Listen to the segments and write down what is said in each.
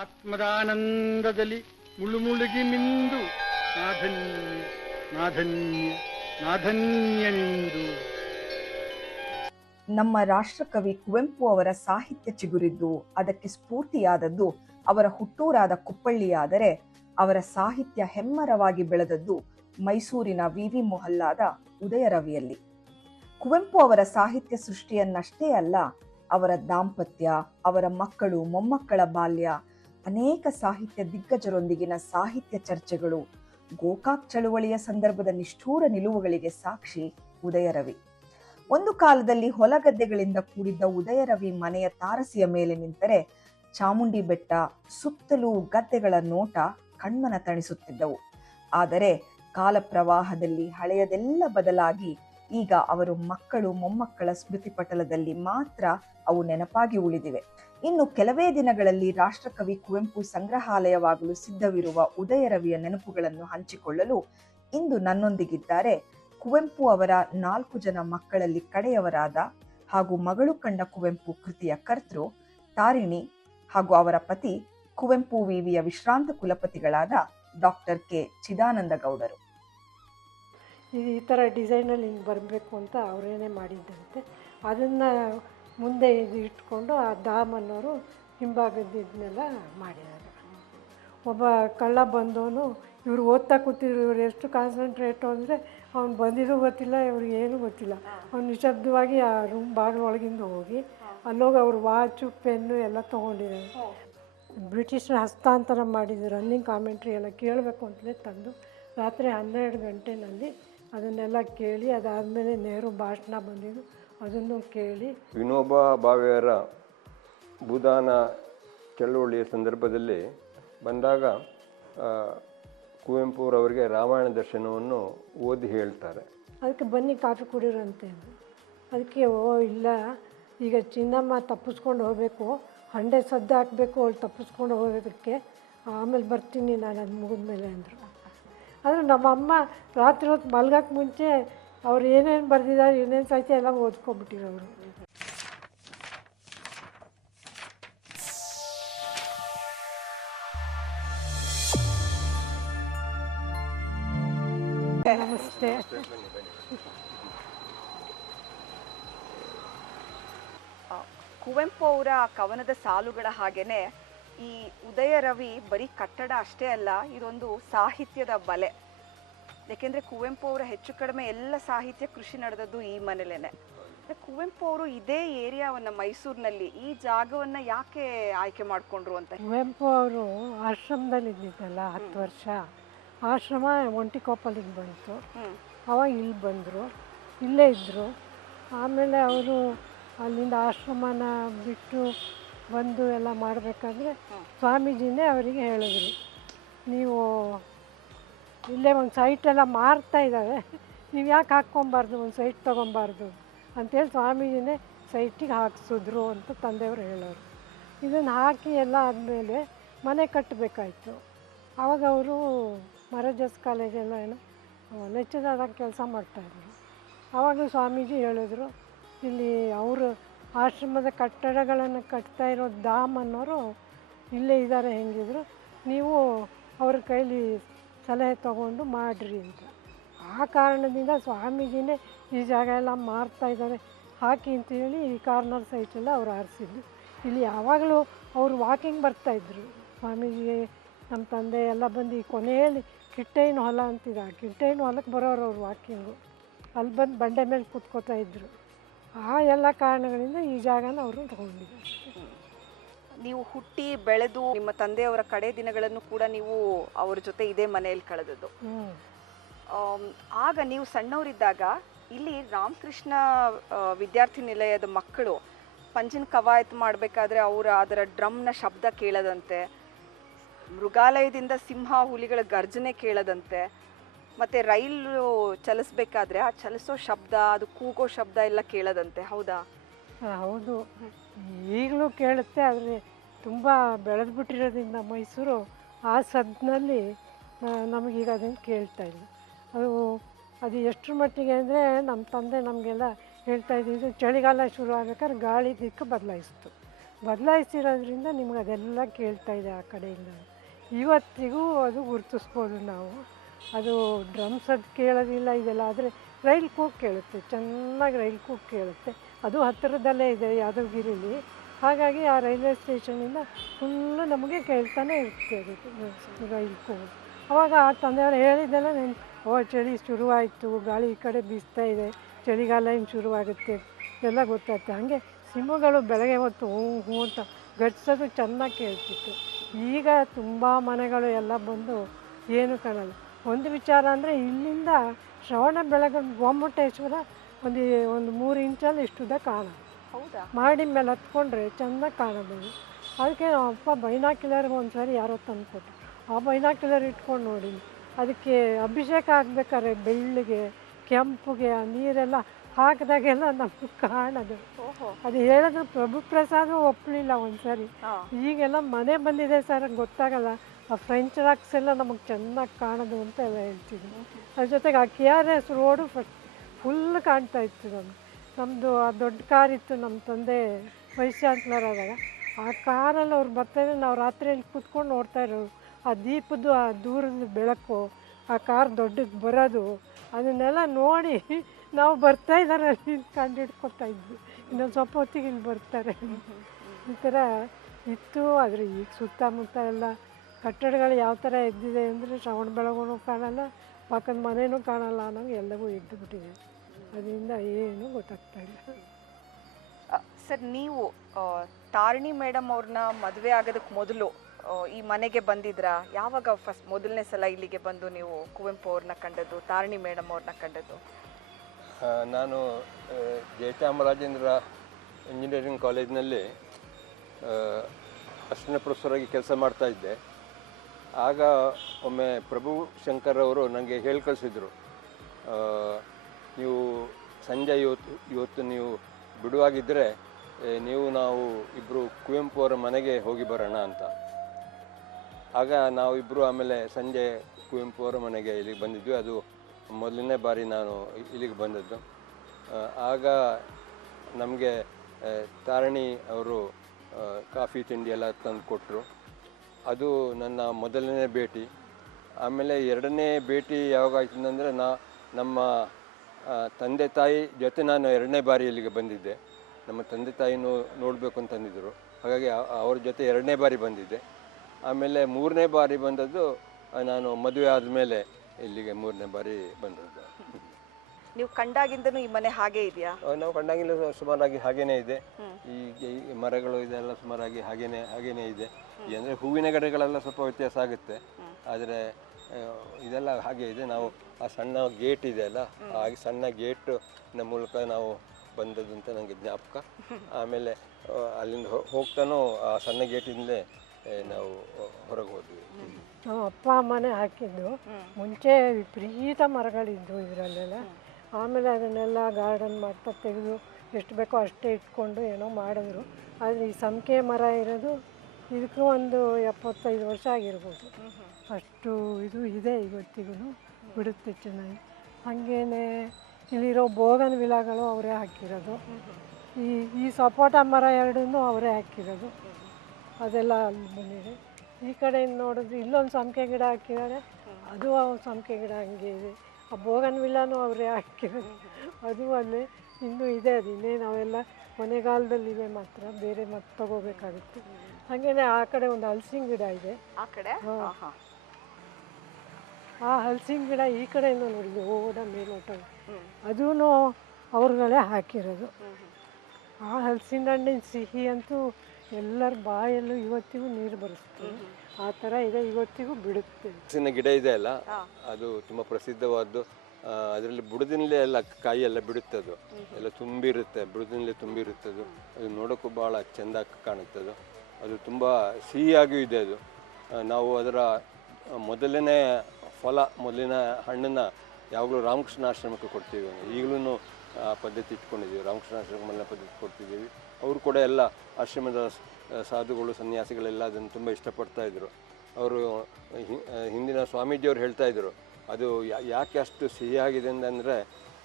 ಆತ್ಮದಾನಂದದಲ್ಲಿ ಮುಳುಮುಳುಗಿ ಮಿಂದು ನಾಧನ್ಯ ನಾಧನ್ಯ ನಾಧನ್ಯನೆಂದು. ನಮ್ಮ ರಾಷ್ಟ್ರಕವಿ ಕುವೆಂಪು ಅವರ ಸಾಹಿತ್ಯ ಚಿಗುರಿದ್ದು, ಅದಕ್ಕೆ ಸ್ಫೂರ್ತಿಯಾದದ್ದು ಅವರ ಹುಟ್ಟೂರಾದ ಕುಪ್ಪಳ್ಳಿಯಾದರೆ, ಅವರ ಸಾಹಿತ್ಯ ಹೆಮ್ಮರವಾಗಿ ಬೆಳೆದದ್ದು ಮೈಸೂರಿನ ವಿ ಮೊಹಲ್ಲಾದ ಉದಯರವಿಯಲ್ಲಿ. ಕುವೆಂಪು ಅವರ ಸಾಹಿತ್ಯ ಸೃಷ್ಟಿಯನ್ನಷ್ಟೇ ಅಲ್ಲ, ಅವರ ದಾಂಪತ್ಯ, ಅವರ ಮಕ್ಕಳು ಮೊಮ್ಮಕ್ಕಳ ಬಾಲ್ಯ, ಅನೇಕ ಸಾಹಿತ್ಯ ದಿಗ್ಗಜರೊಂದಿಗಿನ ಸಾಹಿತ್ಯ ಚರ್ಚೆಗಳು, ಗೋಕಾಕ್ ಚಳುವಳಿಯ ಸಂದರ್ಭದ ನಿಷ್ಠೂರ ನಿಲುವುಗಳಿಗೆ ಸಾಕ್ಷಿ ಉದಯರವಿ. ಒಂದು ಕಾಲದಲ್ಲಿ ಹೊಲಗದ್ದೆಗಳಿಂದ ಕೂಡಿದ್ದ ಉದಯರವಿ ಮನೆಯ ತಾರಸಿಯ ಮೇಲೆ ನಿಂತರೆ ಚಾಮುಂಡಿ ಬೆಟ್ಟ, ಸುತ್ತಲೂ ಗದ್ದೆಗಳ ನೋಟ ಕಣ್ಮನ ತಣಿಸುತ್ತಿದ್ದವು. ಆದರೆ ಕಾಲ ಪ್ರವಾಹದಲ್ಲಿ ಹಳೆಯದೆಲ್ಲ ಬದಲಾಗಿ ಈಗ ಅವರು ಮಕ್ಕಳು ಮೊಮ್ಮಕ್ಕಳ ಸ್ಮೃತಿ ಪಟಲದಲ್ಲಿ ಮಾತ್ರ ಅವು ನೆನಪಾಗಿ ಉಳಿದಿವೆ. ಇನ್ನು ಕೆಲವೇ ದಿನಗಳಲ್ಲಿ ರಾಷ್ಟ್ರಕವಿ ಕುವೆಂಪು ಸಂಗ್ರಹಾಲಯವಾಗಲು ಸಿದ್ಧವಿರುವ ಉದಯರವಿಯ ನೆನಪುಗಳನ್ನು ಹಂಚಿಕೊಳ್ಳಲು ಇಂದು ನನ್ನೊಂದಿಗಿದ್ದಾರೆ ಕುವೆಂಪು ಅವರ 4 ಜನ ಮಕ್ಕಳಲ್ಲಿ ಕಡೆಯವರಾದ ಹಾಗೂ ಮಗಳು ಕಂಡ ಕುವೆಂಪು ಕೃತಿಯ ಕರ್ತೃ ತಾರಿಣಿ ಹಾಗೂ ಅವರ ಪತಿ ಕುವೆಂಪು ವಿವಿಯ ವಿಶ್ರಾಂತ ಕುಲಪತಿಗಳಾದ ಡಾಕ್ಟರ್ ಕೆ ಚಿದಾನಂದ ಗೌಡರು. ಈ ಥರ ಡಿಸೈನಲ್ಲಿ ಹಿಂಗೆ ಬರಬೇಕು ಅಂತ ಅವರೇನೇ ಮಾಡಿದ್ದಂತೆ. ಅದನ್ನು ಮುಂದೆ ಇಟ್ಕೊಂಡು ಆ ದಾಮನ್ನವರು ಹಿಂಭಾಗದಿದ್ದನ್ನೆಲ್ಲ ಮಾಡಿದ್ದಾರೆ. ಒಬ್ಬ ಕಳ್ಳ ಬಂದವನು ಇವ್ರು ಓದ್ತಾ ಕೂತಿದ್ರು. ಇವ್ರು ಎಷ್ಟು ಕಾನ್ಸಂಟ್ರೇಟು ಅಂದರೆ ಅವ್ನು ಬಂದಿದ್ದು ಗೊತ್ತಿಲ್ಲ, ಇವ್ರಿಗೆ ಏನೂ ಗೊತ್ತಿಲ್ಲ. ಅವ್ನು ನಿಶಬ್ದವಾಗಿ ಆ ರೂಮ್ ಬಾಗಿಲೊಳಗಿಂದ ಹೋಗಿ ಅಲ್ಲೋಗಿ ಅವ್ರು ವಾಚು ಪೆನ್ನು ಎಲ್ಲ ತೊಗೊಂಡಿದ್ದಾರೆ. ಬ್ರಿಟಿಷರ ಹಸ್ತಾಂತರ ಮಾಡಿದ ರನ್ನಿಂಗ್ ಕಾಮೆಂಟ್ರಿ ಎಲ್ಲ ಕೇಳಬೇಕು ಅಂತಲೇ ತಂದು ರಾತ್ರಿ 12 ಗಂಟೆನಲ್ಲಿ ಅದನ್ನೆಲ್ಲ ಕೇಳಿ, ಅದಾದಮೇಲೆ ನೆಹರು ಭಾಷಣ ಬಂದಿದ್ದು ಅದನ್ನು ಕೇಳಿ. ವಿನೋಬಾ ಭಾವೆಯವರ ಭೂದಾನ ಚಳುವಳಿಯ ಸಂದರ್ಭದಲ್ಲಿ ಬಂದಾಗ ಕುವೆಂಪುರವರಿಗೆ ರಾಮಾಯಣ ದರ್ಶನವನ್ನು ಓದಿ ಹೇಳ್ತಾರೆ. ಅದಕ್ಕೆ ಬನ್ನಿ ಕಾಫಿ ಕುಡಿರಂತೆ. ಅದಕ್ಕೆ ಇಲ್ಲ, ಈಗ ಚಿನ್ನಮ್ಮ ತಪ್ಪಿಸ್ಕೊಂಡು ಹೋಗಬೇಕು, ಹಂಡೆ ಸದ್ದು ಹಾಕಬೇಕು, ಅವಳು ತಪ್ಪಿಸ್ಕೊಂಡು ಹೋಗೋದಕ್ಕೆ, ಆಮೇಲೆ ಬರ್ತೀನಿ ನಾನು ಅದು ಮುಗಿದ್ಮೇಲೆ ಅಂದರು. ಆದರೆ ನಮ್ಮಮ್ಮ ರಾತ್ರಿ ಹೊತ್ತು ಮಲ್ಗಕ್ಕೆ ಮುಂಚೆ ಅವ್ರು ಏನೇನು ಬರೆದಿದ್ದಾರೆ, ಏನೇನು ಸಾಹಿತ್ಯ ಎಲ್ಲ ಓದ್ಕೊಬಿಟ್ಟಿರೋರು. ನಮಸ್ತೆ. ಕುವೆಂಪು ಅವರ ಕವನದ ಸಾಲುಗಳ ಹಾಗೇನೆ ಈ ಉದಯರವಿ ಬರೀ ಕಟ್ಟಡ ಅಷ್ಟೇ ಅಲ್ಲ, ಇದೊಂದು ಸಾಹಿತ್ಯದ ಬಲೆ. ಯಾಕೆಂದರೆ ಕುವೆಂಪು ಅವರ ಹೆಚ್ಚು ಕಡಿಮೆ ಎಲ್ಲ ಸಾಹಿತ್ಯ ಕೃಷಿ ನಡೆದದ್ದು ಈ ಮನೇಲೇನೆ. ಕುವೆಂಪು ಅವರು ಇದೇ ಏರಿಯಾವನ್ನು, ಮೈಸೂರಿನಲ್ಲಿ ಈ ಜಾಗವನ್ನು ಯಾಕೆ ಆಯ್ಕೆ ಮಾಡಿಕೊಂಡ್ರು ಅಂತ? ಕುವೆಂಪು ಅವರು ಆಶ್ರಮದಲ್ಲಿ ಇದ್ದಿದ್ದಲ್ಲ 10 ವರ್ಷ. ಆಶ್ರಮ ಒಂಟಿಕೊಪ್ಪಲಿಗೆ ಬಂತು. ಅವಾಗ ಇಲ್ಲಿ ಬಂದರು, ಇಲ್ಲೇ ಇದ್ದರು. ಆಮೇಲೆ ಅವರು ಅಲ್ಲಿಂದ ಆಶ್ರಮನ ಬಿಟ್ಟು ಬಂದು ಎಲ್ಲ ಮಾಡಬೇಕಾದ್ರೆ ಸ್ವಾಮೀಜಿನೇ ಅವರಿಗೆ ಹೇಳಿದ್ರು, ನೀವು ಇಲ್ಲೇ ಒಂದು ಸೈಟೆಲ್ಲ ಮಾರ್ತಾ ಇದ್ದಾರೆ, ನೀವು ಯಾಕೆ ಹಾಕ್ಕೊಬಾರ್ದು, ಒಂದು ಸೈಟ್ ತೊಗೊಬಾರ್ದು ಅಂಥೇಳಿ ಸ್ವಾಮೀಜಿನೇ ಸೈಟಿಗೆ ಹಾಕಿಸಿದ್ರು ಅಂತ ತಂದೆಯವರು ಹೇಳೋರು. ಇದನ್ನು ಹಾಕಿ ಎಲ್ಲ ಆದಮೇಲೆ ಮನೆ ಕಟ್ಟಬೇಕಾಯ್ತು. ಆವಾಗ ಅವರು ಮರಜಸ್ ಕಾಲೇಜೆಲ್ಲ ಏನೋ ಲೆಕ್ಚರರಾಗಿ ಕೆಲಸ ಮಾಡ್ತಾಯಿದ್ರು. ಆವಾಗ ಸ್ವಾಮೀಜಿ ಹೇಳಿದ್ರು, ಇಲ್ಲಿ ಅವರು ಆಶ್ರಮದ ಕಟ್ಟಡಗಳನ್ನು ಕಟ್ತಾ ಇರೋ ದಾಮ್ ಅನ್ನೋರು ಇಲ್ಲೇ ಇದ್ದಾರೆ, ಹೆಂಗಿದ್ರು ನೀವು ಅವ್ರ ಕೈಲಿ ಸಲಹೆ ತೊಗೊಂಡು ಮಾಡಿರಿ ಅಂತ. ಆ ಕಾರಣದಿಂದ ಸ್ವಾಮೀಜಿನೇ ಈ ಜಾಗ ಎಲ್ಲ ಮಾರ್ತಾ ಇದ್ದಾರೆ ಹಾಕಿ ಅಂತೇಳಿ ಈ ಕಾರ್ನರ್ ಸೈಟೆಲ್ಲ ಅವ್ರು ಆರಿಸಿದ್ದು. ಇಲ್ಲಿ ಯಾವಾಗಲೂ ಅವರು ವಾಕಿಂಗ್ ಬರ್ತಾಯಿದ್ರು. ಸ್ವಾಮೀಜಿ, ನಮ್ಮ ತಂದೆ ಎಲ್ಲ ಬಂದು ಈ ಕೊನೆಯಲ್ಲಿ ಕಿಟ್ಟೈನ ಹೊಲ ಅಂತಿದ್ದ, ಕಿಟ್ಟೈನ ಹೊಲಕ್ಕೆ ಬರೋರು ಅವ್ರು ವಾಕಿಂಗು. ಅಲ್ಲಿ ಬಂದು ಬಂಡೆ ಮೇಲೆ ಕೂತ್ಕೋತಾ ಇದ್ದರು. ಆ ಎಲ್ಲ ಕಾರಣಗಳಿಂದ ಈ ಜಾಗನ ಅವರು ತಗೊಂಡಿದ್ದಾರೆ. ನೀವು ಹುಟ್ಟಿ ಬೆಳೆದು ನಿಮ್ಮ ತಂದೆಯವರ ಕಡೆ ದಿನಗಳನ್ನು ಕೂಡ ನೀವು ಅವ್ರ ಜೊತೆ ಇದೇ ಮನೆಯಲ್ಲಿ ಕಳೆದದ್ದು. ಆಗ ನೀವು ಸಣ್ಣವರಿದ್ದಾಗ ಇಲ್ಲಿ ರಾಮಕೃಷ್ಣ ವಿದ್ಯಾರ್ಥಿ ನಿಲಯದ ಮಕ್ಕಳು ಪಂಜಿನ ಕವಾಯತ್ ಮಾಡಬೇಕಾದ್ರೆ ಅದರ ಡ್ರಮ್ನ ಶಬ್ದ ಕೇಳದಂತೆ, ಮೃಗಾಲಯದಿಂದ ಸಿಂಹ ಹುಲಿಗಳ ಗರ್ಜನೆ ಕೇಳದಂತೆ, ಮತ್ತು ರೈಲು ಚಲಿಸ್ಬೇಕಾದ್ರೆ ಆ ಚಲಿಸೋ ಶಬ್ದ, ಅದು ಕೂಗೋ ಶಬ್ದ ಎಲ್ಲ ಕೇಳದಂತೆ, ಹೌದಾ? ಹೌದು, ಈಗಲೂ ಕೇಳುತ್ತೆ. ಆದರೆ ತುಂಬ ಬೆಳೆದು ಬಿಟ್ಟಿರೋದ್ರಿಂದ ಮೈಸೂರು ಆ ಸದ್ನಲ್ಲಿ ನಮಗೀಗ ಅದನ್ನು ಕೇಳ್ತಾ ಇಲ್ಲ. ಅದು ಎಷ್ಟರ ಮಟ್ಟಿಗೆ ಅಂದರೆ ನಮ್ಮ ತಂದೆ ನಮಗೆಲ್ಲ ಹೇಳ್ತಾ ಇದ್ದಿದ್ದು, ಚಳಿಗಾಲ ಶುರು ಆಗ್ಬೇಕಾದ್ರೆ ಗಾಳಿ ದಿಕ್ಕು ಬದಲಾಯಿಸ್ತು. ಬದಲಾಯಿಸಿರೋದ್ರಿಂದ ನಿಮ್ಗೆ ಅದೆಲ್ಲ ಕೇಳ್ತಾ ಇದೆ ಆ ಕಡೆಯಿಂದ. ಇವತ್ತಿಗೂ ಅದು ಗುರುತಿಸ್ಬೋದು ನಾವು. ಅದು ಡ್ರಮ್ಸ್ ಅದು ಕೇಳೋದಿಲ್ಲ ಇದೆಲ್ಲ, ಆದರೆ ರೈಲ್ ಕೂಗು ಕೇಳುತ್ತೆ, ಚೆನ್ನಾಗಿ ರೈಲ್ ಕೂಗು ಕೇಳುತ್ತೆ. ಅದು ಹತ್ತಿರದಲ್ಲೇ ಇದೆ ಯಾದಗಿರಿಲಿ, ಹಾಗಾಗಿ ಆ ರೈಲ್ವೆ ಸ್ಟೇಷನಿಂದ ಫುಲ್ಲು ನಮಗೆ ಕೇಳ್ತಾನೆ ಇರುತ್ತೆ ಅದು ರೈಲ್ ಕೂಗು. ಆವಾಗ ಆ ತಂದೆಯವರು ಹೇಳಿದ್ದೆಲ್ಲ ಚಳಿ ಶುರುವಾಯಿತು, ಗಾಳಿ ಈ ಕಡೆ ಬೀಸ್ತಾ ಇದೆ, ಚಳಿಗಾಲ ಇನ್ನು ಶುರುವಾಗುತ್ತೆ ಎಲ್ಲ ಗೊತ್ತಾಗುತ್ತೆ. ಹಾಗೆ ಸಿಂಹಗಳು ಬೆಳಗ್ಗೆ ಹೊತ್ತು ಹ್ಞೂ ಹ್ಞೂ ಅಂತ ಗಡ್ಸೋದು ಚೆನ್ನಾಗಿ ಕೇಳ್ತಿತ್ತು. ಈಗ ತುಂಬ ಮನೆಗಳು ಎಲ್ಲ ಬಂದು ಏನು ಕಾಣಲ್ಲ. ಒಂದು ವಿಚಾರ ಅಂದರೆ ಇಲ್ಲಿಂದ ಶ್ರವಣ ಬೆಳಗೊಳ ಗೊಮ್ಮಟೇಶ್ವರ ಒಂದು 3 ಇಂಚಲ್ಲಿ ಇಷ್ಟುದ ಕಾಣೋದು. ಹೌದಾ? ಮಾಡಿ ಮೇಲೆ ಹತ್ಕೊಂಡ್ರೆ ಚೆನ್ನಾಗಿ ಕಾಣೋದು. ಅದಕ್ಕೆ ನಮ್ಮ ಅಪ್ಪ ಬೈನಾಕ್ಯುಲರ್ ಒಂದು ಸಾರಿ ಯಾರೋ ತಂದುಕೊಟ್ಟು, ಆ ಬೈನಾಕ್ಯುಲರ್ ಇಟ್ಕೊಂಡು ನೋಡಿ, ಅದಕ್ಕೆ ಅಭಿಷೇಕ ಆಗಬೇಕಾದ್ರೆ ಬೆಳ್ಳಿಗೆ ಕೆಂಪುಗೆ ಆ ನೀರೆಲ್ಲ ಹಾಕಿದಾಗೆಲ್ಲ ನಮಗೆ ಕಾಣೋದು. ಅದು ಹೇಳಿದ್ರು ಪ್ರಭು ಪ್ರಸಾದ್ ಒಪ್ಪಲಿಲ್ಲ ಒಂದು ಸಾರಿ. ಈಗೆಲ್ಲ ಮನೆ ಬಂದಿದೆ ಸರ್ ಗೊತ್ತಾಗಲ್ಲ, ಆ ಫ್ರೆಂಚ್ ರಾಕ್ಸ್ ಎಲ್ಲ ನಮಗೆ ಚೆನ್ನಾಗಿ ಕಾಣೋದು ಅಂತ ಎಲ್ಲ ಹೇಳ್ತಿದ್ವಿ. ಅದ್ರ ಜೊತೆಗೆ ಆ KRS ರೋಡು ಫುಲ್ ಕಾಣ್ತಾ ಇತ್ತು ನಮ್ಮದು. ಆ ದೊಡ್ಡ ಕಾರ್ ಇತ್ತು ನಮ್ಮ ತಂದೆ ವೈಸ್ ಚಾನ್ಸ್ಲರ್ ಆದಾಗ. ಆ ಕಾರಲ್ಲಿ ಅವ್ರು ಬರ್ತಾಯಿದ್ರೆ ನಾವು ರಾತ್ರಿಯಲ್ಲಿ ಕೂತ್ಕೊಂಡು ನೋಡ್ತಾ ಇರೋರು. ಆ ದೀಪದ್ದು ಆ ದೂರದ ಬೆಳಕು, ಆ ಕಾರ್ ದೊಡ್ಡದು ಬರೋದು, ಅದನ್ನೆಲ್ಲ ನೋಡಿ ನಾವು ಬರ್ತಾ ಇದ್ದಾರೆ ಅಲ್ಲಿ ಕಂಡು ಹಿಡ್ಕೊತಾ ಇದ್ವಿ. ಇನ್ನೊಂದು ಸ್ವಲ್ಪ ಹೊತ್ತಿಗೆ ಇಲ್ಲಿ ಬರ್ತಾರೆ ಈ ಥರ ಇತ್ತು. ಆದರೆ ಈಗ ಸುತ್ತಮುತ್ತ ಎಲ್ಲ ಕಟ್ಟಡಗಳು ಯಾವ ಥರ ಎದ್ದಿದೆ ಅಂದರೆ ಶ್ರವಣ ಬೆಳಗೊಳನೂ ಕಾಣಲ್ಲ, ಪಕ್ಕದ ಮನೇನೂ ಕಾಣಲ್ಲ ಅನ್ನೋಂಗೆ ಎಲ್ಲವೂ ಎದ್ದು ಬಿಟ್ಟಿದೆ. ಅದರಿಂದ ಏನೂ ಗೊತ್ತಾಗ್ತಾ ಇಲ್ಲ. ಸರ್, ನೀವು ತಾರಿಣಿ ಮೇಡಮ್ ಅವ್ರನ್ನ ಮದುವೆ ಆಗೋದಕ್ಕೆ ಮೊದಲು ಈ ಮನೆಗೆ ಬಂದಿದ್ರಾ? ಯಾವಾಗ ಮೊದಲನೇ ಸಲ ಇಲ್ಲಿಗೆ ಬಂದು ನೀವು ಕುವೆಂಪು ಅವ್ರನ್ನ ಕಂಡದ್ದು, ತಾರಿಣಿ ಮೇಡಮ್ ಅವ್ರನ್ನ ಕಂಡದ್ದು? ನಾನು ಜಯಚಾಮರಾಜೇಂದ್ರ ಇಂಜಿನಿಯರಿಂಗ್ ಕಾಲೇಜಿನಲ್ಲಿ ಅಸಿಸ್ಟೆಂಟ್ ಪ್ರೊಫೆಸರಾಗಿ ಕೆಲಸ ಮಾಡ್ತಾಯಿದ್ದೆ. ಆಗ ಒಮ್ಮೆ ಪ್ರಭು ಶಂಕರ್ ಅವರು ನನಗೆ ಹೇಳಿ ಕಳಿಸಿದರು, ನೀವು ಸಂಜೆ ಇವತ್ತು ನೀವು ಬಿಡುವಾಗಿದ್ದರೆ ನಾವು ಇಬ್ಬರು ಕುವೆಂಪು ಅವರ ಮನೆಗೆ ಹೋಗಿ ಬರೋಣ ಅಂತ. ಆಗ ನಾವಿಬ್ಬರು ಆಮೇಲೆ ಸಂಜೆ ಕುವೆಂಪು ಅವರ ಮನೆಗೆ ಇಲ್ಲಿಗೆ ಬಂದಿದ್ವಿ. ಅದು ಮೊದಲನೇ ಬಾರಿ ನಾನು ಇಲ್ಲಿಗೆ ಬಂದದ್ದು. ಆಗ ನಮಗೆ ತಾರಿಣಿ ಅವರು ಕಾಫಿ ತಿಂಡಿ ಎಲ್ಲ ತಂದು ಕೊಟ್ಟರು. ಅದು ನನ್ನ ಮೊದಲನೇ ಭೇಟಿ. ಆಮೇಲೆ ಎರಡನೇ ಭೇಟಿ ಯಾವಾಗ ಆಯ್ತು ಅಂದರೆ ನಮ್ಮ ತಂದೆ ತಾಯಿ ಜೊತೆ ನಾನು ಎರಡನೇ ಬಾರಿ ಇಲ್ಲಿಗೆ ಬಂದಿದ್ದೆ. ನಮ್ಮ ತಂದೆ ತಾಯಿನೂ ನೋಡಬೇಕು ಅಂತಂದಿದ್ದರು, ಹಾಗಾಗಿ ಅವ್ರ ಜೊತೆ ಎರಡನೇ ಬಾರಿ ಬಂದಿದ್ದೆ. ಆಮೇಲೆ ಮೂರನೇ ಬಾರಿ ಬಂದದ್ದು ನಾನು ಮದುವೆ ಆದಮೇಲೆ ಇಲ್ಲಿಗೆ ಮೂರನೇ ಬಾರಿ ಬಂದದ್ದು. ನೀವು ಕಂಡಾಗಿಂದನೂ ಈ ಮನೆ ಹಾಗೇ ಇದೆಯಾ? ನಾವು ಕಂಡಾಗಿಲ್ಲ ಸುಮಾರಾಗಿ ಹಾಗೇನೇ ಇದೆ. ಈ ಮರಗಳು ಇದೆಲ್ಲ ಸುಮಾರಾಗಿ ಹಾಗೇನೇ ಇದೆ. ಅಂದರೆ ಹೂವಿನ ಗಿಡಗಳೆಲ್ಲ ಸ್ವಲ್ಪ ವ್ಯತ್ಯಾಸ ಆಗುತ್ತೆ, ಆದರೆ ಇದೆಲ್ಲ ಹಾಗೆ ಇದೆ. ನಾವು ಆ ಸಣ್ಣ ಗೇಟ್ ಇದೆ ಅಲ್ಲ, ಆ ಸಣ್ಣ ಗೇಟ್ನ ಮೂಲಕ ನಾವು ಬಂದದ್ದು ಅಂತ ನನಗೆ ಜ್ಞಾಪಕ. ಆಮೇಲೆ ಅಲ್ಲಿಂದ ಹೋಗ್ತಾನೂ ಆ ಸಣ್ಣ ಗೇಟಿಂದಲೇ ನಾವು ಹೊರಗೆ ಹೋದ್ವಿ. ನಾವು ಅಪ್ಪ ಅಮ್ಮನೇ ಹಾಕಿದ್ದು. ಮುಂಚೆ ವಿಪರೀತ ಮರಗಳಿದ್ದು ಇದರಲ್ಲೆಲ್ಲ. ಆಮೇಲೆ ಅದನ್ನೆಲ್ಲ ಗಾರ್ಡನ್ ಮಾಡ್ತಾ ತೆಗೆದು ಎಷ್ಟು ಬೇಕೋ ಅಷ್ಟೇ ಇಟ್ಕೊಂಡು ಏನೋ ಮಾಡಿದ್ರು. ಆದರೆ ಈ ಸಂಕೆ ಮರ ಇರೋದು ಇದಕ್ಕೂ ಒಂದು 75 ವರ್ಷ ಆಗಿರ್ಬೋದು. ಅಷ್ಟು ಇದು ಇದೆ ಇವತ್ತಿಗೂ, ಬಿಡುತ್ತೆ ಚೆನ್ನಾಗಿ. ಹಾಗೇನೆ ಇಲ್ಲಿರೋ ಬೋಗನ್ ವಿಲಾಗಳು ಅವರೇ ಹಾಕಿರೋದು. ಈ ಸಪೋಟ ಮರ ಎರಡನ್ನೂ ಅವರೇ ಹಾಕಿರೋದು. ಅದೆಲ್ಲ ಅಲ್ಲಿ ಬಂದಿದೆ. ಈ ಕಡೆಯಿಂದ ನೋಡಿದ್ರೆ ಇಲ್ಲೊಂದು ಸಂಕೆ ಗಿಡ ಹಾಕಿದ್ದಾರೆ, ಅದು ಸಂಕೆ ಗಿಡ ಹಂಗೆ ಇದೆ. ಆ ಬೋಗನ್ ವಿಲಾನು ಅವರೇ ಹಾಕಿರೋದು, ಅದು ಅಲ್ಲೇ ಇನ್ನೂ ಇದೆ. ಅದು ಇನ್ನೇನು ಅವೆಲ್ಲ ಕೊನೆಗಾಲದಲ್ಲಿದೆ, ಮಾತ್ರ ಬೇರೆ ಮತ್ತೆ ತಗೋಬೇಕಾಗುತ್ತೆ. ಹಾಗೇನೆ ಆ ಕಡೆ ಒಂದು ಹಲಸಿನ ಗಿಡ ಇದೆ. ಆ ಕಡೆ ಆ ಹಲಸಿನ ಗಿಡ ಈ ಕಡೆಯಿಂದ ನೋಡಿದ್ವಿ, ಓದ ಮೇಲೋಟ, ಅದೂ ಅವ್ರುಗಳೇ ಹಾಕಿರೋದು. ಆ ಹಲಸಿನ ಹಣ್ಣಿನ ಸಿಹಿ ಅಂತೂ ಎಲ್ಲರ ಬಾಯಲ್ಲೂ ಇವತ್ತಿಗೂ ನೀರು ಬರಿಸ್ತೀವಿ. ಆ ಥರ ಇದೆ, ಇವತ್ತಿಗೂ ಬಿಡುತ್ತೆ. ಹಲಸಿನ ಗಿಡ ಇದೆ ಅಲ್ಲ, ಅದು ತುಂಬ ಪ್ರಸಿದ್ಧವಾದ್ದು. ಅದರಲ್ಲಿ ಬುಡದಿಂದಲೇ ಎಲ್ಲ ಕಾಯಿ ಎಲ್ಲ ಬಿಡುತ್ತದು, ಎಲ್ಲ ತುಂಬಿರುತ್ತೆ, ಬುಡದಿಂದಲೇ ತುಂಬಿರುತ್ತದು. ಅದು ನೋಡೋಕ್ಕೂ ಭಾಳ ಚೆಂದ ಕಾಣುತ್ತದು. ಅದು ತುಂಬ ಸಿಹಿಯಾಗಿಯೂ ಇದೆ. ಅದು ನಾವು ಅದರ ಮೊದಲನೇ ಮೊದಲಿನ ಹಣ್ಣನ್ನು ಯಾವಾಗಲೂ ರಾಮಕೃಷ್ಣ ಆಶ್ರಮಕ್ಕೆ ಕೊಡ್ತೀವಿ. ಈಗಲೂ ಆ ಪದ್ಧತಿ ಇಟ್ಕೊಂಡಿದ್ದೀವಿ, ರಾಮಕೃಷ್ಣ ಆಶ್ರಮಕ್ಕೆ ಮೊದಲನೇ ಪದ್ಧತಿ ಕೊಡ್ತಿದ್ದೀವಿ. ಅವರು ಕೂಡ ಎಲ್ಲ ಆಶ್ರಮದ ಸಾಧುಗಳು ಸನ್ಯಾಸಿಗಳೆಲ್ಲ ಅದನ್ನು ತುಂಬ ಇಷ್ಟಪಡ್ತಾಯಿದ್ರು. ಅವರು ಹಿಂದಿನ ಸ್ವಾಮೀಜಿಯವರು ಹೇಳ್ತಾಯಿದ್ರು, ಅದು ಯಾಕೆ ಅಷ್ಟು ಸಿಹಿಯಾಗಿದೆ ಅಂತಂದರೆ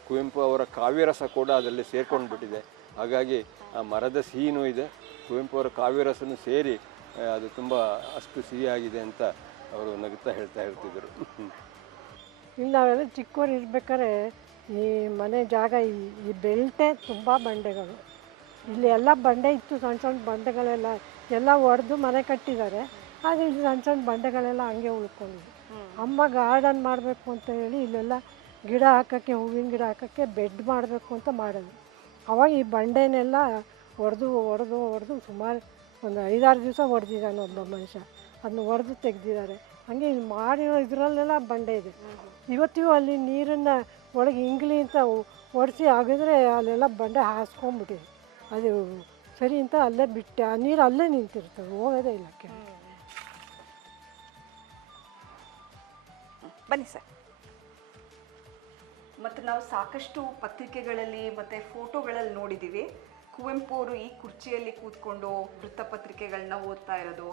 ಕುವೆಂಪು ಅವರ ಕಾವ್ಯರಸ ಕೂಡ ಅದರಲ್ಲಿ ಸೇರ್ಕೊಂಡು ಬಿಟ್ಟಿದೆ. ಹಾಗಾಗಿ ಆ ಮರದ ಸಿಹಿನೂ ಇದೆ, ಕುವೆಂಪು ಅವರ ಕಾವ್ಯರಸನು ಸೇರಿ ಅದು ತುಂಬ ಅಷ್ಟು ಸಿಹಿಯಾಗಿದೆ ಅಂತ ಅವರು ನಗುತ್ತಾ ಹೇಳ್ತಾ ಇರ್ತಿದ್ರು. ಇಲ್ಲಿ ನಾವೆಲ್ಲ ಚಿಕ್ಕವರು ಇರ್ಬೇಕಾದ್ರೆ ಈ ಮನೆ ಜಾಗ ಈ ಬೆಲ್ಟೆ ತುಂಬ ಬಂಡೆಗಳು, ಇಲ್ಲಿ ಎಲ್ಲ ಬಂಡೆ ಇತ್ತು, ಸಣ್ಣ ಸಣ್ಣ ಬಂಡೆಗಳೆಲ್ಲ ಎಲ್ಲ ಒಡೆದು ಮನೆ ಕಟ್ಟಿದ್ದಾರೆ. ಆದರೆ ಇಲ್ಲಿ ಸಣ್ಣ ಸಣ್ಣ ಬಂಡೆಗಳೆಲ್ಲ ಹಂಗೆ ಉಳ್ಕೊಂಡಿದೆ. ಅಮ್ಮ ಗಾರ್ಡನ್ ಮಾಡಬೇಕು ಅಂತ ಹೇಳಿ ಇಲ್ಲೆಲ್ಲ ಗಿಡ ಹಾಕೋಕ್ಕೆ, ಹೂವಿನ ಗಿಡ ಹಾಕೋಕ್ಕೆ ಬೆಡ್ ಮಾಡಬೇಕು ಅಂತ ಮಾಡೋದು. ಅವಾಗ ಈ ಬಂಡೆನೆಲ್ಲ ಒಡೆದು ಸುಮಾರು ಒಂದು 5-6 ದಿವಸ ಹೊಡೆದಿದ್ದಾನೆ ಒಬ್ಬ ಮನುಷ್ಯ, ಅದನ್ನ ಹೊಡೆದು ತೆಗೆದಿದ್ದಾರೆ. ಹಾಗೆ ಇಲ್ಲಿ ಮಾಡಿರೋ ಇದರಲ್ಲೆಲ್ಲ ಬಂಡೆ ಇದೆ. ಇವತ್ತಿಗೂ ಅಲ್ಲಿ ನೀರನ್ನು ಒಳಗೆ ಇಂಗ್ಲಿ ಅಂತ ಒಡಿಸಿ ಆಗಿದ್ರೆ ಅಲ್ಲೆಲ್ಲ ಬಂಡೆ ಹಾಸ್ಕೊಂಡ್ಬಿಟ್ಟಿದೆ. ಅದು ಸರಿ ಅಂತ ಅಲ್ಲೇ ಬಿಟ್ಟೆ, ಆ ನೀರು ಅಲ್ಲೇ ನಿಂತಿರ್ತದೆ, ಹೋಗೋದೇ ಇಲ್ಲ ಕೆಳಗೆ. ಬನ್ನಿ ಸರ್. ಮತ್ತು ನಾವು ಸಾಕಷ್ಟು ಪತ್ರಿಕೆಗಳಲ್ಲಿ ಮತ್ತು ಫೋಟೋಗಳಲ್ಲಿ ನೋಡಿದ್ದೀವಿ ಕುವೆಂಪು ಅವರು ಈ ಕುರ್ಚಿಯಲ್ಲಿ ಕೂತ್ಕೊಂಡು ವೃತ್ತಪತ್ರಿಕೆಗಳನ್ನ ಓದ್ತಾ ಇರೋದು,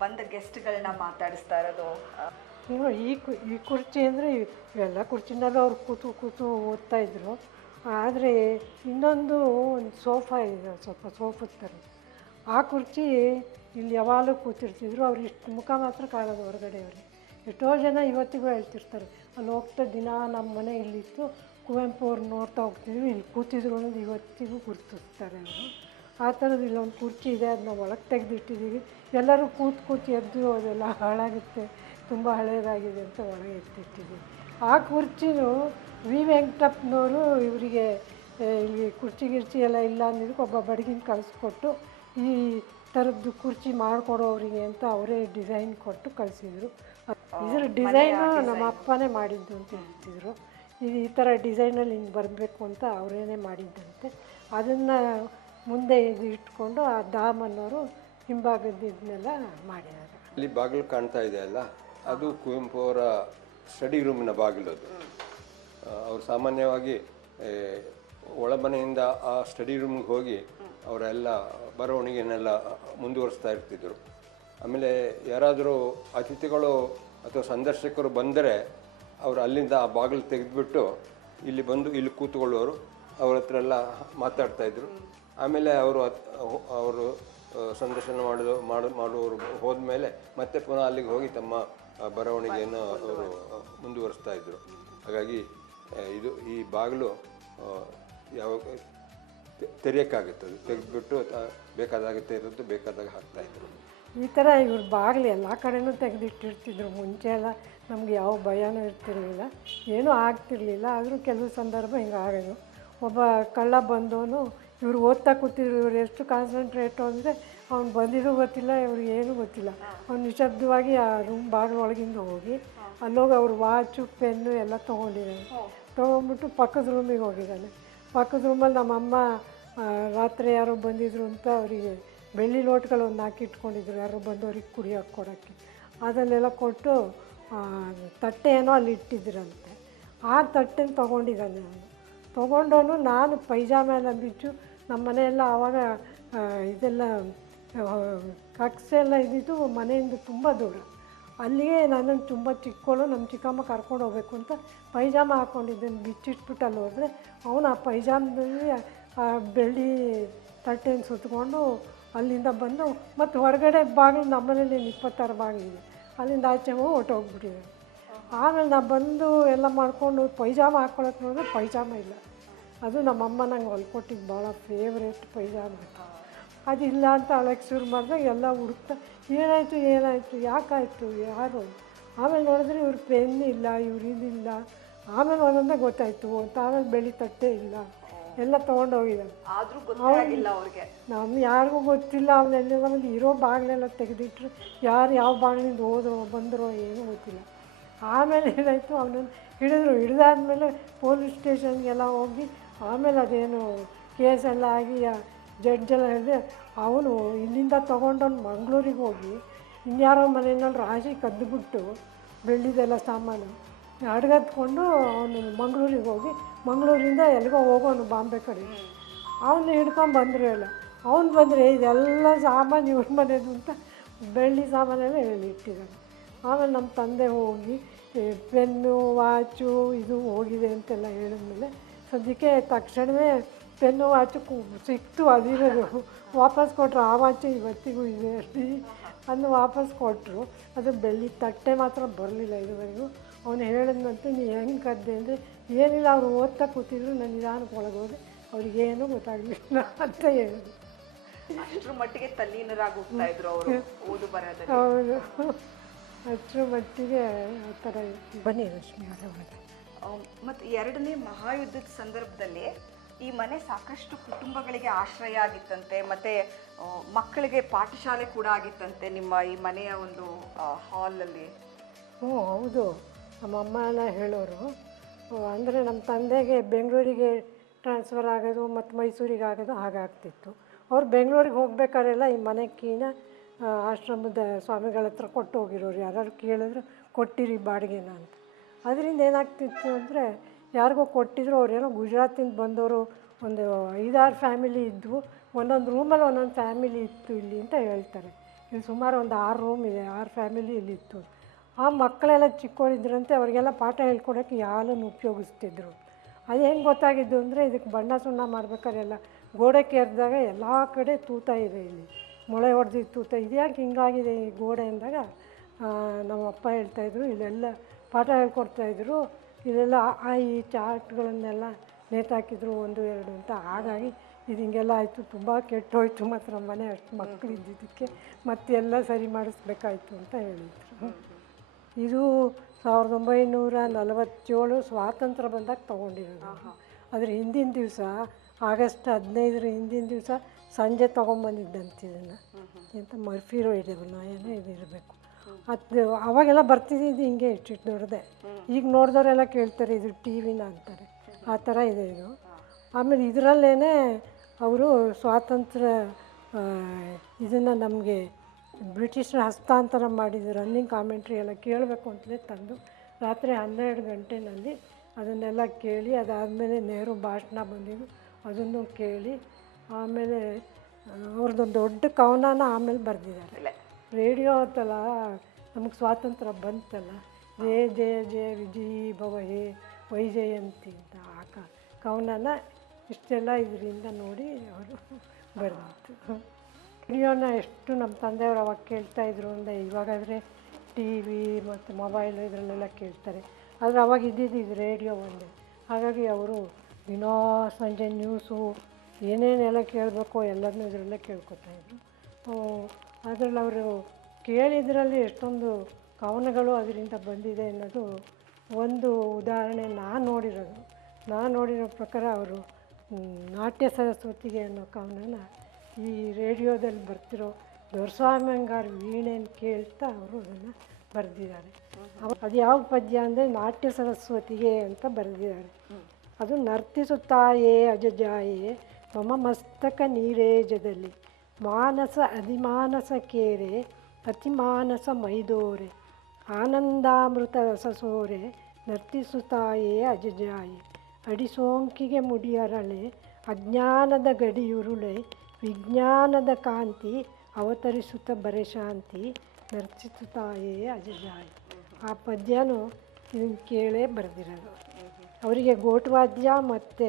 ಬಂದ ಗೆಸ್ಟ್ಗಳನ್ನ ಮಾತಾಡಿಸ್ತಾ ಇರೋದು. ಈ ಕುರ್ಚಿ ಅಂದರೆ ಎಲ್ಲ ಕುರ್ಚಿನಲ್ಲೂ ಅವ್ರು ಕೂತು ಓದ್ತಾಯಿದ್ರು. ಆದರೆ ಇನ್ನೊಂದು ಸೋಫಾ ಇದೆ, ಸ್ವಲ್ಪ ಸೋಫದ ಥರ. ಆ ಕುರ್ಚಿ ಇಲ್ಲಿ ಯಾವಾಗಲೂ ಕೂತಿರ್ತಿದ್ರು. ಅವ್ರು ಇಷ್ಟು ಮುಖ ಮಾತ್ರ ಕಾಣೋದು ಹೊರಗಡೆ. ಅವ್ರಿಗೆ ಎಷ್ಟೋ ಜನ ಇವತ್ತಿಗೂ ಹೇಳ್ತಿರ್ತಾರೆ, ಅಲ್ಲಿ ಹೋಗ್ತಾ ದಿನ ನಮ್ಮ ಮನೆ ಇಲ್ಲಿತ್ತು, ಕುವೆಂಪು ಅವ್ರು ನೋಡ್ತಾ ಹೋಗ್ತಿದ್ವಿ, ಇಲ್ಲಿ ಕೂತಿದ್ರು ಅನ್ನೋದು ಇವತ್ತಿಗೂ ಗುರ್ತಿಸ್ತಾರೆ ಅವರು. ಆ ಥರದ್ದು ಇಲ್ಲೊಂದು ಕುರ್ಚಿ ಇದೆ, ಅದನ್ನ ಒಳಗೆ ತೆಗೆದಿಟ್ಟಿದ್ದೀವಿ. ಎಲ್ಲರೂ ಕೂತು ಎದ್ದು ಅದೆಲ್ಲ ಹಾಳಾಗುತ್ತೆ, ತುಂಬ ಹಳೆಯದಾಗಿದೆ ಅಂತ ಒಳಗೆ ಎತ್ತಿಟ್ಟಿದ್ದೀವಿ. ಆ ಕುರ್ಚಿನೂ ವಿ ವೆಂಕಟಪ್ಪನವರು ಇವರಿಗೆ ಇಲ್ಲಿ ಕುರ್ಚಿ ಎಲ್ಲ ಇಲ್ಲ ಅಂದಿದ್ದಕ್ಕೆ ಒಬ್ಬ ಬಡಗಿನ ಕಳಿಸ್ಕೊಟ್ಟು ಈ ಥರದ್ದು ಕುರ್ಚಿ ಮಾಡಿಕೊಡೋರಿಗೆ ಅಂತ ಅವರೇ ಡಿಸೈನ್ ಕೊಟ್ಟು ಕಳಿಸಿದರು. ಇದರ ಡಿಸೈನು ನಮ್ಮ ಅಪ್ಪನೇ ಮಾಡಿದ್ದು ಅಂತ ಹೇಳ್ತಿದ್ರು. ಈ ಥರ ಡಿಸೈನಲ್ಲಿ ಹಿಂಗೆ ಬರಬೇಕು ಅಂತ ಅವರೇನೇ ಮಾಡಿದ್ದಂತೆ. ಅದನ್ನು ಮುಂದೆ ಇದು ಇಟ್ಕೊಂಡು ಆ ದಾಮನ್ನವರು ಹಿಂಭಾಗದಿದ್ದನ್ನೆಲ್ಲ ಮಾಡಿದ್ದಾರೆ. ಇಲ್ಲಿ ಬಾಗಿಲು ಕಾಣ್ತಾ ಇದೆ ಅಲ್ಲ, ಅದು ಕುವೆಂಪು ಅವರ ಸ್ಟಡಿ ರೂಮಿನ ಬಾಗಿಲು. ಅದು ಅವರು ಸಾಮಾನ್ಯವಾಗಿ ಒಳಮನೆಯಿಂದ ಆ ಸ್ಟಡಿ ರೂಮ್ಗೆ ಹೋಗಿ ಅವರೆಲ್ಲ ಬರವಣಿಗೆನೆಲ್ಲ ಮುಂದುವರಿಸ್ತಾ ಇರ್ತಿದ್ರು. ಆಮೇಲೆ ಯಾರಾದರೂ ಅತಿಥಿಗಳು ಅಥವಾ ಸಂದರ್ಶಕರು ಬಂದರೆ ಅವರು ಅಲ್ಲಿಂದ ಆ ಬಾಗಿಲು ತೆಗೆದುಬಿಟ್ಟು ಇಲ್ಲಿ ಬಂದು ಇಲ್ಲಿ ಕೂತ್ಕೊಳ್ಳೋರು, ಅವ್ರ ಹತ್ರ ಎಲ್ಲ ಮಾತಾಡ್ತಾಯಿದ್ರು. ಆಮೇಲೆ ಅವರು ಸಂದರ್ಶನ ಮಾಡುವವರು ಹೋದ್ಮೇಲೆ ಮತ್ತೆ ಪುನಃ ಅಲ್ಲಿಗೆ ಹೋಗಿ ತಮ್ಮ ಬರವಣಿಗೆಯನ್ನು ಅವರು ಮುಂದುವರಿಸ್ತಾ ಇದ್ದರು. ಹಾಗಾಗಿ ಈ ಬಾಗಿಲು ಯಾವಾಗ ತೆರೆಯೋಕ್ಕಾಗುತ್ತದೆ, ತೆಗೆದುಬಿಟ್ಟು ಬೇಕಾದಾಗ ತೆರೆದು ಬೇಕಾದಾಗ ಹಾಕ್ತಾಯಿದ್ರು. ಈ ಥರ ಇವ್ರ ಬಾಗಿಲು ಎಲ್ಲ ಕಡೆನೂ ತೆಗೆದಿಟ್ಟಿರ್ತಿದ್ರು. ಮುಂಚೆ ಎಲ್ಲ ನಮ್ಗೆ ಯಾವ ಭಯನೂ ಇರ್ತಿರಲಿಲ್ಲ, ಏನೂ ಆಗ್ತಿರ್ಲಿಲ್ಲ. ಆದರೂ ಕೆಲವು ಸಂದರ್ಭ ಹಿಂಗೆ ಆಗೋದು. ಒಬ್ಬ ಕಳ್ಳ ಬಂದವನು ಇವ್ರು ಓದ್ತಾ ಕೂತಿದ್ರು. ಇವ್ರು ಎಷ್ಟು ಕಾನ್ಸಂಟ್ರೇಟು ಅಂದರೆ ಅವ್ನು ಬಂದಿದ್ದು ಗೊತ್ತಿಲ್ಲ, ಇವ್ರಿಗೆ ಏನೂ ಗೊತ್ತಿಲ್ಲ. ಅವ್ನು ನಿಶಬ್ದವಾಗಿ ಆ ರೂಮ್ ಬಾಗಿಲು ಒಳಗಿಂದ ಹೋಗಿ ಅಲ್ಲೋಗಿ ಅವ್ರು ವಾಚು ಪೆನ್ನು ಎಲ್ಲ ತೊಗೊಂಡಿದ್ದಾನೆ. ತೊಗೊಂಡ್ಬಿಟ್ಟು ಪಕ್ಕದ ರೂಮಿಗೆ ಹೋಗಿದ್ದಾನೆ. ಪಕ್ಕದ ರೂಮಲ್ಲಿ ನಮ್ಮಮ್ಮ ರಾತ್ರಿ ಯಾರೋ ಬಂದಿದ್ರು ಅಂತ ಅವರಿಗೆ ಬೆಳ್ಳಿ ಲೋಟಗಳು ಒಂದು ಇಟ್ಕೊಂಡಿದ್ರು, ಯಾರೋ ಬಂದವ್ರಿಗೆ ಕುಡಿಯೋಕ್ಕೆ ಕೊಡೋಕ್ಕೆ. ಅದನ್ನೆಲ್ಲ ಕೊಟ್ಟು ತಟ್ಟೆ ಏನೋ ಅಲ್ಲಿ ಇಟ್ಟಿದ್ರಂತೆ. ಆ ತಟ್ಟೆನ ತೊಗೊಂಡಿದ್ದಾನೆ ಅವನು. ತೊಗೊಂಡವನು ನಾನು ಪೈಜಾಮ ಎಲ್ಲ ಬಿಚ್ಚು ನಮ್ಮ ಮನೆಯೆಲ್ಲ ಆವಾಗ ಇದೆಲ್ಲ ಕಕ್ಸೆಲ್ಲ ಇದ್ದಿದ್ದು ಮನೆಯಿಂದ ತುಂಬ ದೂರ. ಅಲ್ಲಿಗೆ ನನ್ನನ್ನು ತುಂಬ ಚಿಕ್ಕವಳು ನಮ್ಮ ಚಿಕ್ಕಮ್ಮ ಕರ್ಕೊಂಡು ಹೋಗ್ಬೇಕು ಅಂತ ಪೈಜಾಮ ಹಾಕ್ಕೊಂಡಿದ್ದನ್ನು ಬಿಚ್ಚಿಟ್ಬಿಟ್ಟು ಅಲ್ಲಿ ಹೋದರೆ ಅವನು ಆ ಪೈಜಾಮದಲ್ಲಿ ಆ ಬೆಳ್ಳಿ ತಟ್ಟೆನ ಸುತ್ತಕೊಂಡು ಅಲ್ಲಿಂದ ಬಂದು ಮತ್ತು ಹೊರಗಡೆ ಬಾಗಿಲು ನಮ್ಮನೇಲಿ 26 ಬಾಗಿಲಿದೆ, ಅಲ್ಲಿಂದ ಆಚೆ ಹೋಗಿ ಹೊಟ್ಟೋಗ್ಬಿಟ್ಟಿದೆ. ಆಮೇಲೆ ನಾನು ಬಂದು ಎಲ್ಲ ಮಾಡಿಕೊಂಡು ಪೈಜಾಮ ಹಾಕ್ಕೊಳಕ್ಕೆ ನೋಡಿದ್ರೆ ಪೈಜಾಮ ಇಲ್ಲ. ಅದು ನಮ್ಮಮ್ಮ ನಂಗೆ ಹೊಲ್ಕೊಟ್ಟಿದ್ದು ಭಾಳ ಫೇವ್ರೇಟ್ ಪೈಜಾಮ. ಅದಿಲ್ಲ ಅಂತ ಅಳಕ್ಕೆ ಶುರು ಮಾಡಿದಾಗ ಎಲ್ಲ ಹುಡುಕ್ತಾ ಏನಾಯಿತು ಯಾಕಾಯಿತು ಯಾರು. ಆಮೇಲೆ ನೋಡಿದ್ರೆ ಇವ್ರ ಪೆನ್ ಇಲ್ಲ, ಇವ್ರು ಇದಿಲ್ಲ. ಆಮೇಲೆ ಒಂದೊಂದೇ ಗೊತ್ತಾಯಿತು ಅಂತ. ಆಮೇಲೆ ಬೆಳ್ಳಿ ತಟ್ಟೆ ಇಲ್ಲ, ಎಲ್ಲ ತೊಗೊಂಡೋಗಿದ್ದಾನೆ. ಅವ್ರಿಗೆ ನಮ್ಮ ಯಾರಿಗೂ ಗೊತ್ತಿಲ್ಲ. ಅವನ್ನೆಲ್ಲ ಆಮೇಲೆ ಇರೋ ಬಾಗಿಲೆಲ್ಲ ತೆಗೆದಿಟ್ರು, ಯಾರು ಯಾವ ಬಾಗಿಲಿಂದ ಹೋದ್ರೋ ಬಂದರೋ ಏನೂ ಗೊತ್ತಿಲ್ಲ. ಆಮೇಲೆ ಏನಾಯಿತು, ಅವನನ್ನು ಹಿಡಿದಾದ್ಮೇಲೆ ಪೊಲೀಸ್ ಸ್ಟೇಷನ್ಗೆಲ್ಲ ಹೋಗಿ ಆಮೇಲೆ ಅದೇನು ಕೇಸೆಲ್ಲ ಆಗಿ ಜಡ್ಜೆಲ್ಲ ಹೇಳಿದೆ. ಅವನು ಇಲ್ಲಿಂದ ತೊಗೊಂಡವನು ಮಂಗಳೂರಿಗೆ ಹೋಗಿ ಇನ್ಯಾರೋ ಮನೆಯಲ್ಲಿ ರಾಶಿ ಕದ್ದುಬಿಟ್ಟು ಬೆಳ್ಳಿದೆಲ್ಲ ಸಾಮಾನು ಅಡ್ಗತ್ಕೊಂಡು ಅವನು ಮಂಗಳೂರಿಗೆ ಹೋಗಿ ಮಂಗಳೂರಿಂದ ಎಲ್ಲಿಗೋ ಹೋಗೋನು ಬಾಂಬೆ ಕಡೆ. ಅವನು ಹಿಡ್ಕೊಂಡು ಬಂದರು ಎಲ್ಲ. ಅವನು ಬಂದರೆ ಇದೆಲ್ಲ ಸಾಮಾನು ಇವ್ರ ಮನೆಯದು ಅಂತ ಬೆಳ್ಳಿ ಸಾಮಾನೆಲ್ಲ ಇಟ್ಟಿದ್ದಾನೆ. ಆಮೇಲೆ ನಮ್ಮ ತಂದೆ ಹೋಗಿ ಪೆನ್ನು ವಾಚು ಇದು ಹೋಗಿದೆ ಅಂತೆಲ್ಲ ಹೇಳಿದ್ಮೇಲೆ ಸದ್ಯಕ್ಕೆ ತಕ್ಷಣವೇ ಪೆನ್ನು ವಾಚು ಸಿಕ್ತು ಅದಿರೋದು ವಾಪಸ್ ಕೊಟ್ಟರು. ಆ ವಾಚು ಇವತ್ತಿಗೂ ಇದೆ ಅದನ್ನು ವಾಪಸ್ ಕೊಟ್ಟರು. ಅದು ಬೆಳ್ಳಿ ತಟ್ಟೆ ಮಾತ್ರ ಬರಲಿಲ್ಲ ಇದುವರೆಗೂ. ಅವನು ಹೇಳಿದಂತೆ ನೀ ಹೆಂಗೆ ಕದ್ದೆ ಅಂದರೆ ಏನಿಲ್ಲ, ಅವರು ಓದ್ತಾ ಕೂತಿದ್ರು, ನಾನು ನಿಧಾನಕ್ಕೆ ಒಳಗೋದೆ, ಅವ್ರಿಗೇನೂ ಗೊತ್ತಾಗಲಿಲ್ಲ ಅಂತ ಹೇಳಿದ್ರು. ಅಷ್ಟರ ಮಟ್ಟಿಗೆ ತಲ್ಲೀನರಾಗಿ ಹೋಗ್ತಾ ಇದ್ರು ಅವರು ಓದು ಬರೋದಲ್ಲಿ. ಹೌದು, ಅಷ್ಟರ ಮಟ್ಟಿಗೆ ಆ ಥರ. ಬನ್ನಿ ರಶ್ಮಿ ಅವರೇ. ಮತ್ತು ಎರಡನೇ ಮಹಾಯುದ್ಧದ ಸಂದರ್ಭದಲ್ಲಿ ಈ ಮನೆ ಸಾಕಷ್ಟು ಕುಟುಂಬಗಳಿಗೆ ಆಶ್ರಯ ಆಗಿತ್ತಂತೆ, ಮತ್ತು ಮಕ್ಕಳಿಗೆ ಪಾಠಶಾಲೆ ಕೂಡ ಆಗಿತ್ತಂತೆ ನಿಮ್ಮ ಈ ಮನೆಯ ಒಂದು ಹಾಲಲ್ಲಿ. ಹ್ಞೂ ಹೌದು, ನಮ್ಮ ಅಮ್ಮ ಎಲ್ಲ ಹೇಳೋರು. ಅಂದರೆ ನಮ್ಮ ತಂದೆಗೆ ಬೆಂಗಳೂರಿಗೆ ಟ್ರಾನ್ಸ್ಫರ್ ಆಗೋದು ಮತ್ತು ಮೈಸೂರಿಗೆ ಆಗೋದು ಹಾಗಾಗ್ತಿತ್ತು. ಅವ್ರು ಬೆಂಗಳೂರಿಗೆ ಹೋಗ್ಬೇಕಾರೆಲ್ಲ ಈ ಮನೆ ಕೀನ ಆಶ್ರಮದ ಸ್ವಾಮಿಗಳ ಹತ್ರ ಕೊಟ್ಟು ಹೋಗಿರೋರು. ಯಾರು ಕೇಳಿದ್ರು ಕೊಟ್ಟಿರಿ ಬಾಡಿಗೆನ ಅಂತ. ಅದರಿಂದ ಏನಾಗ್ತಿತ್ತು ಅಂದರೆ ಯಾರಿಗೋ ಕೊಟ್ಟಿದ್ರು, ಅವ್ರೇನೋ ಗುಜರಾತಿಂದ ಬಂದವರು ಒಂದು 5-6 ಫ್ಯಾಮಿಲಿ ಇದ್ವು, ಒಂದೊಂದು ರೂಮಲ್ಲಿ ಒಂದೊಂದು ಫ್ಯಾಮಿಲಿ ಇತ್ತು ಇಲ್ಲಿ ಅಂತ ಹೇಳ್ತಾರೆ. ಇಲ್ಲಿ ಸುಮಾರು ಒಂದು 6 ರೂಮ್ ಇದೆ, 6 ಫ್ಯಾಮಿಲಿ ಇಲ್ಲಿತ್ತು. ಆ ಮಕ್ಕಳೆಲ್ಲ ಚಿಕ್ಕವರಿದ್ರಂತೆ, ಅವರಿಗೆಲ್ಲ ಪಾಠ ಹೇಳ್ಕೊಡೋಕ್ಕೆ ಈ ಹಾಲನ್ನು ಉಪಯೋಗಿಸ್ತಿದ್ರು. ಅದು ಹೆಂಗೆ ಗೊತ್ತಾಗಿದ್ದು ಅಂದರೆ ಇದಕ್ಕೆ ಬಣ್ಣ ಸುಣ್ಣ ಮಾಡ್ಬೇಕಾದ್ರೆ ಎಲ್ಲ ಗೋಡೆ ಕೆರೆದಾಗ ಎಲ್ಲ ಕಡೆ ತೂತ ಇದೆ, ಇಲ್ಲಿ ಮೊಳೆ ಹೊಡೆದಿದ್ದು ತೂತ. ಇದ್ಯಾಕೆ ಹಿಂಗಾಗಿದೆ ಈ ಗೋಡೆ ಅಂದಾಗ ನಮ್ಮ ಅಪ್ಪ ಹೇಳ್ತಾಯಿದ್ರು, ಇಲ್ಲೆಲ್ಲ ಪಾಠ ಹೇಳ್ಕೊಡ್ತಾಯಿದ್ರು, ಇಲ್ಲೆಲ್ಲ ಈ ಚಾರ್ಟ್ಗಳನ್ನೆಲ್ಲ ನೇತಾಕಿದ್ರು 1, 2 ಅಂತ. ಹಾಗಾಗಿ ಇದು ಹಿಂಗೆಲ್ಲ ಆಯಿತು, ತುಂಬ ಕೆಟ್ಟೋಯ್ತು ಮತ್ತು ನಮ್ಮ ಮನೆ ಅಷ್ಟು ಮಕ್ಕಳು ಇದ್ದಿದ್ದಕ್ಕೆ ಮತ್ತೆಲ್ಲ ಸರಿ ಮಾಡಿಸ್ಬೇಕಾಯ್ತು ಅಂತ ಹೇಳಿದರು. ಇದು 1947 ಸ್ವಾತಂತ್ರ್ಯ ಬಂದಾಗ ತೊಗೊಂಡಿರೋದು. ಅದ್ರ ಹಿಂದಿನ ದಿವಸ ಆಗಸ್ಟ್ 15 ಹಿಂದಿನ ದಿವಸ ಸಂಜೆ ತೊಗೊಂಬಂದಿದ್ದಂತೆ ಇದನ್ನು. ಎಂತ ಮರ್ಫಿ ರೋಡವನ್ನ ಏನೋ ಇದು ಇರಬೇಕು. ಅದು ಅವಾಗೆಲ್ಲ ಬರ್ತಿದ್ದು ಹಿಂಗೆ ಇಷ್ಟಿಟ್ಟು ನೋಡಿದೆ. ಈಗ ನೋಡಿದವರೆಲ್ಲ ಕೇಳ್ತಾರೆ ಇದು ಟಿ ವಿನ ಅಂತಾರೆ, ಆ ಥರ ಇದೆ ಇದು. ಆಮೇಲೆ ಇದರಲ್ಲೇ ಅವರು ಸ್ವಾತಂತ್ರ್ಯ ಇದನ್ನು ನಮಗೆ ಬ್ರಿಟಿಷರ ಹಸ್ತಾಂತರ ಮಾಡಿದ ರನ್ನಿಂಗ್ ಕಾಮೆಂಟ್ರಿ ಎಲ್ಲ ಕೇಳಬೇಕು ಅಂತಲೇ ತಂದು ರಾತ್ರಿ 12 ಗಂಟೆನಲ್ಲಿ ಅದನ್ನೆಲ್ಲ ಕೇಳಿ, ಅದಾದಮೇಲೆ ನೆಹರು ಭಾಷಣ ಬಂದಿದ್ದು ಅದನ್ನು ಕೇಳಿ, ಆಮೇಲೆ ಅವ್ರದ್ದೊಂದು ದೊಡ್ಡ ಕವನನ ಆಮೇಲೆ ಬರೆದಿದ್ದಾರೆ. ರೇಡಿಯೋ ಅಂತಲ್ಲ, ನಮಗೆ ಸ್ವಾತಂತ್ರ್ಯ ಬಂತಲ್ಲ, ಜಯ ಜಯ ಜಯ ವಿಜಯೀ ಭವ ಹೇ ವೈಜಯಂತಿ ಅಂತ ಆ ಕವನನ ಇಷ್ಟೆಲ್ಲ ಇದರಿಂದ ನೋಡಿ ಅವರು ಬರೆದಿತ್ತು. ರೇಡಿಯೋನ ಎಷ್ಟು ನಮ್ಮ ತಂದೆಯವರು ಅವಾಗ ಕೇಳ್ತಾಯಿದ್ರು ಅಂದರೆ, ಇವಾಗಾದರೆ ಟಿ ವಿ ಮತ್ತು ಮೊಬೈಲ್ ಇದರಲ್ಲೆಲ್ಲ ಕೇಳ್ತಾರೆ, ಆದರೆ ಅವಾಗ ಇದ್ದಿದ್ದು ಇದು ರೇಡಿಯೋ ಒಂದೇ. ಹಾಗಾಗಿ ಅವರು ದಿನಾ ಸಂಜೆ ನ್ಯೂಸು ಏನೇನೆಲ್ಲ ಕೇಳಬೇಕೋ ಎಲ್ಲದನ್ನೂ ಇದರಲ್ಲೇ ಕೇಳ್ಕೊತಾಯಿದ್ರು. ಅದರಲ್ಲಿ ಅವರು ಕೇಳಿದ್ರಲ್ಲಿ ಎಷ್ಟೊಂದು ಕವನಗಳು ಅದರಿಂದ ಬಂದಿದೆ ಅನ್ನೋದು ಒಂದು ಉದಾಹರಣೆ ನಾನು ನೋಡಿರೋ ಪ್ರಕಾರ. ಅವರು ನಾಟ್ಯ ಸರಸ್ವತಿಗೆ ಅನ್ನೋ ಕವನನ ಈ ರೇಡಿಯೋದಲ್ಲಿ ಬರ್ತಿರೋ ದೊರೆಸ್ವಾಮಿಯಂಗಾರ ವೀಣೆನ ಕೇಳ್ತಾ ಅವರು ಅದನ್ನು ಬರೆದಿದ್ದಾರೆ. ಅದು ಯಾವ ಪದ್ಯ ಅಂದರೆ ನಾಟ್ಯ ಸರಸ್ವತಿಗೆ ಅಂತ ಬರೆದಿದ್ದಾರೆ. ಅದು ನರ್ತಿಸುತ್ತಾಯೇ ಅಜಜಾಯೇ ಮಮ ಮಸ್ತಕ ನೀರೇಜದಲ್ಲಿ ಮಾನಸ ಅಧಿಮಾನಸ ಕೇರೆ ಅತಿಮಾನಸ ಮೈದೋರೆ ಆನಂದಾಮೃತ ರಸಸೋರೆ ನರ್ತಿಸುತ್ತಾಯೇ ಅಜಜಾಯೇ ಅಡಿಸೋಂಕಿಗೆ ಮುಡಿಯರಳೆ ಅಜ್ಞಾನದ ಗಡಿಯುರುಳೆ ವಿಜ್ಞಾನದ ಕಾಂತಿ ಅವತರಿಸುತ್ತ ಬರೆಶಾಂತಿ ನರ್ತಿಸುತ್ತಾಯೇ ಅಜಜಾಯೇ. ಆ ಪದ್ಯನೂ ಇದನ್ನು ಕೇಳೇ ಬರೆದಿರೋದು. ಅವರಿಗೆ ಗೋಟವಾದ್ಯ ಮತ್ತು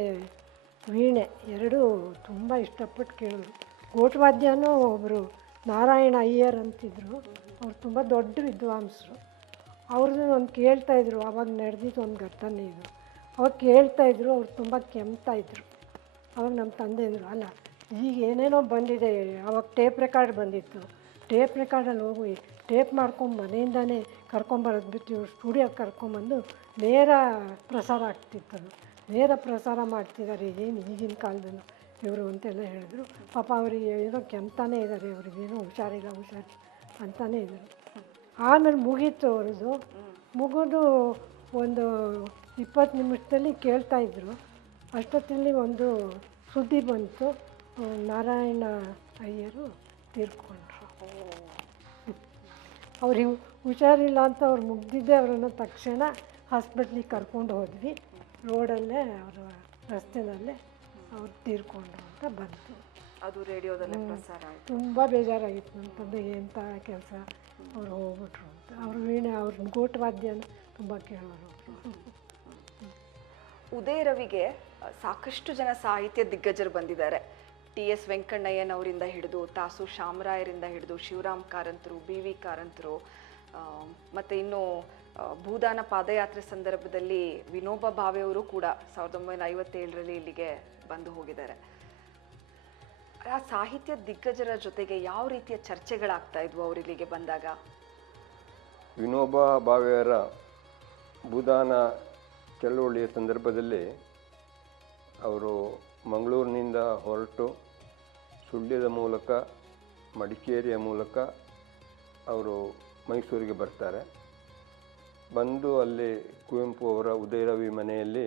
ವೀಣೆ ಎರಡೂ ತುಂಬ ಇಷ್ಟಪಟ್ಟು ಕೇಳಿದ್ರು. ಗೋಟವಾದ್ಯನೂ ಒಬ್ಬರು ನಾರಾಯಣ ಅಯ್ಯರ್ ಅಂತಿದ್ರು, ಅವ್ರು ತುಂಬ ದೊಡ್ಡ ವಿದ್ವಾಂಸರು. ಅವ್ರದ್ದು ಒಂದು ಕೇಳ್ತಾಯಿದ್ರು, ಆವಾಗ ನಡೆದಿದ್ದು ಒಂದು ಘಟನೆ ಇದು. ಅವಾಗ ಕೇಳ್ತಾಯಿದ್ರು, ಅವ್ರು ತುಂಬ ಕೆಮ್ತಾಯಿದ್ರು. ಅವಾಗ ನಮ್ಮ ತಂದೆ ಅಂದರು, ಅಲ್ಲ ಈಗ ಏನೇನೋ ಬಂದಿದೆ, ಅವಾಗ ಟೇಪ್ ರೆಕಾರ್ಡ್ ಬಂದಿತ್ತು, ಟೇಪ್ ರೆಕಾರ್ಡಲ್ಲಿ ಹೋಗಿ ಟೇಪ್ ಮಾಡ್ಕೊಂಡು ಮನೆಯಿಂದನೇ ಕರ್ಕೊಂಬರೋದು ಬಿಟ್ಟು ಇವ್ರು ಸ್ಟುಡಿಯೋಗೆ ಕರ್ಕೊಂಬಂದು ನೇರ ಪ್ರಸಾರ ಆಗ್ತಿತ್ತು. ನೇರ ಪ್ರಸಾರ ಮಾಡ್ತಿದ್ದಾರೆ ಏನು ಈಗಿನ ಕಾಲದಲ್ಲೂ ಇವರು ಅಂತೆಲ್ಲ ಹೇಳಿದ್ರು. ಪಾಪ ಅವರಿಗೆ ಏನೋ ಕೆಮ್ತಾನೇ ಇದ್ದಾರೆ, ಅವ್ರಿಗೇನೋ ಹುಷಾರಿಲ್ಲ ಅಂತಾನೇ ಇದ್ದರು. ಆಮೇಲೆ ಮುಗೀತು ಅವ್ರದ್ದು. ಮುಗಿದು ಒಂದು 20 ನಿಮಿಷದಲ್ಲಿ ಕೇಳ್ತಾಯಿದ್ರು. ಅಷ್ಟೊತ್ತಲ್ಲಿ ಒಂದು ಸುದ್ದಿ ಬಂತು, ನಾರಾಯಣ ಅಯ್ಯರು ತೀರ್ಕೊಂಡ್ರು. ಅವ್ರಿಗೆ ಹುಷಾರಿಲ್ಲ ಅಂತ ಅವ್ರು ಮುಗ್ದಿದ್ದೆ ಅವರನ್ನು ತಕ್ಷಣ ಹಾಸ್ಪಿಟ್ಲಿಗೆ ಕರ್ಕೊಂಡು ಹೋದ್ವಿ. ರೋಡಲ್ಲೇ ಅವರ ರಸ್ತೆಯಲ್ಲೇ ಅವ್ರು ತೀರ್ಕೊಂಡ್ರು ಅಂತ ಬಂತು. ಅದು ರೇಡಿಯೋದಲ್ಲೇ ಪ್ರಸಾರ ಆಯಿತು. ತುಂಬ ಬೇಜಾರಾಗಿತ್ತು ನಮ್ಮ ತಂದೆಗೆ, ಎಂಥ ಕೆಲಸ ಅವ್ರು ಹೋಗ್ಬಿಟ್ರು ಅಂತ. ಅವ್ರ ವೀಣೆ ಅವ್ರ ಗೋಟವಾದ್ಯನ ತುಂಬ ಕೇಳೋರು. ಉದಯ ರವಿಗೆ ಸಾಕಷ್ಟು ಜನ ಸಾಹಿತ್ಯ ದಿಗ್ಗಜರು ಬಂದಿದ್ದಾರೆ. ಟಿ.ಎಸ್. ವೆಂಕಣ್ಣಯ್ಯನವರಿಂದ ಹಿಡಿದು ತಾಸು ಶಾಮರಾಯರಿಂದ ಹಿಡಿದು ಶಿವರಾಮ್ ಕಾರಂತರು, ಬಿ.ವಿ. ಕಾರಂತರು, ಮತ್ತು ಇನ್ನು ಭೂದಾನ ಪಾದಯಾತ್ರೆ ಸಂದರ್ಭದಲ್ಲಿ ವಿನೋಬಾ ಭಾವೆಯವರು ಕೂಡ 1957ರಲ್ಲಿ ಇಲ್ಲಿಗೆ ಬಂದು ಹೋಗಿದ್ದಾರೆ. ಆ ಸಾಹಿತ್ಯ ದಿಗ್ಗಜರ ಜೊತೆಗೆ ಯಾವ ರೀತಿಯ ಚರ್ಚೆಗಳಾಗ್ತಾ ಇದ್ವು ಅವರು ಇಲ್ಲಿಗೆ ಬಂದಾಗ? ವಿನೋಬಾ ಭಾವೆಯವರ ಭೂದಾನ ಚಳುವಳಿಯ ಸಂದರ್ಭದಲ್ಲಿ ಅವರು ಮಂಗಳೂರಿನಿಂದ ಹೊರಟು ಸುಳ್ಯದ ಮೂಲಕ ಮಡಿಕೇರಿಯ ಮೂಲಕ ಅವರು ಮೈಸೂರಿಗೆ ಬರ್ತಾರೆ. ಬಂದು ಅಲ್ಲಿ ಕುವೆಂಪು ಅವರ ಉದಯರವಿ ಮನೆಯಲ್ಲಿ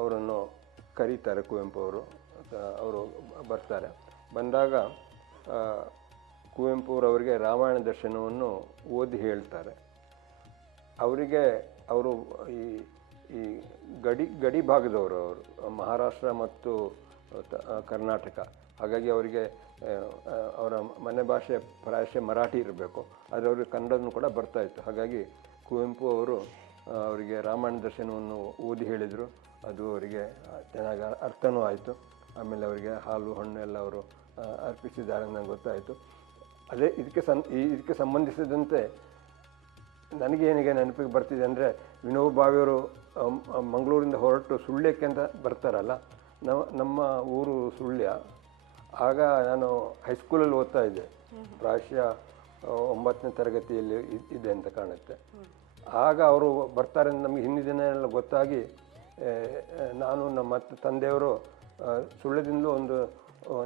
ಅವರನ್ನು ಕರೀತಾರೆ. ಕುವೆಂಪು ಅವರು ಬರ್ತಾರೆ. ಬಂದಾಗ ಕುವೆಂಪು ಅವರಿಗೆ ರಾಮಾಯಣ ದರ್ಶನವನ್ನು ಓದಿ ಹೇಳ್ತಾರೆ. ಅವರಿಗೆ ಅವರು ಈ ಗಡಿ ಭಾಗದವರು, ಅವರು ಮಹಾರಾಷ್ಟ್ರ ಮತ್ತು ಕರ್ನಾಟಕ. ಹಾಗಾಗಿ ಅವರಿಗೆ ಅವರ ಮನೆ ಭಾಷೆ ಪ್ರಾಯಶಃ ಮರಾಠಿ ಇರಬೇಕು, ಆದರೆ ಅವರಿಗೆ ಕನ್ನಡನೂ ಕೂಡ ಬರ್ತಾಯಿತ್ತು. ಹಾಗಾಗಿ ಕುವೆಂಪು ಅವರಿಗೆ ರಾಮಾಯಣ ದರ್ಶನವನ್ನು ಓದಿ ಹೇಳಿದರು. ಅದು ಅವರಿಗೆ ಚೆನ್ನಾಗಿ ಅರ್ಥನೂ ಆಯಿತು. ಆಮೇಲೆ ಅವರಿಗೆ ಹಾಲು ಹಣ್ಣು ಎಲ್ಲ ಅವರು ಅರ್ಪಿಸಿದ್ದಾರೆ ನನಗೆ ಗೊತ್ತಾಯಿತು. ಅದೇ ಇದಕ್ಕೆ ಸಂಬಂಧಿಸಿದಂತೆ ನನಗೇನಿಗೆ ನೆನಪಿಗೆ ಬರ್ತಿದೆ ಅಂದರೆ, ವಿನೋಬಾ ಭಾವೆಯವರು ಮಂಗಳೂರಿಂದ ಹೊರಟು ಸುಳ್ಯಕ್ಕೆ ಅಂತ ಬರ್ತಾರಲ್ಲ, ನಮ್ಮ ಊರು ಸುಳ್ಯ. ಆಗ ನಾನು ಹೈಸ್ಕೂಲಲ್ಲಿ ಓದ್ತಾ ಇದ್ದೆ, ಪ್ರಾಯಶಃ 9ನೇ ತರಗತಿಯಲ್ಲಿ ಇದೆ ಅಂತ ಕಾಣುತ್ತೆ. ಆಗ ಅವರು ಬರ್ತಾರೆ ಅಂತ ನಮಗೆ ಹಿಂದಿನ ದಿನ ಎಲ್ಲ ಗೊತ್ತಾಗಿ ನಾನು ನಮ್ಮ ತಂದೆಯವರು ಸುಳ್ಯದಿಂದ ಒಂದು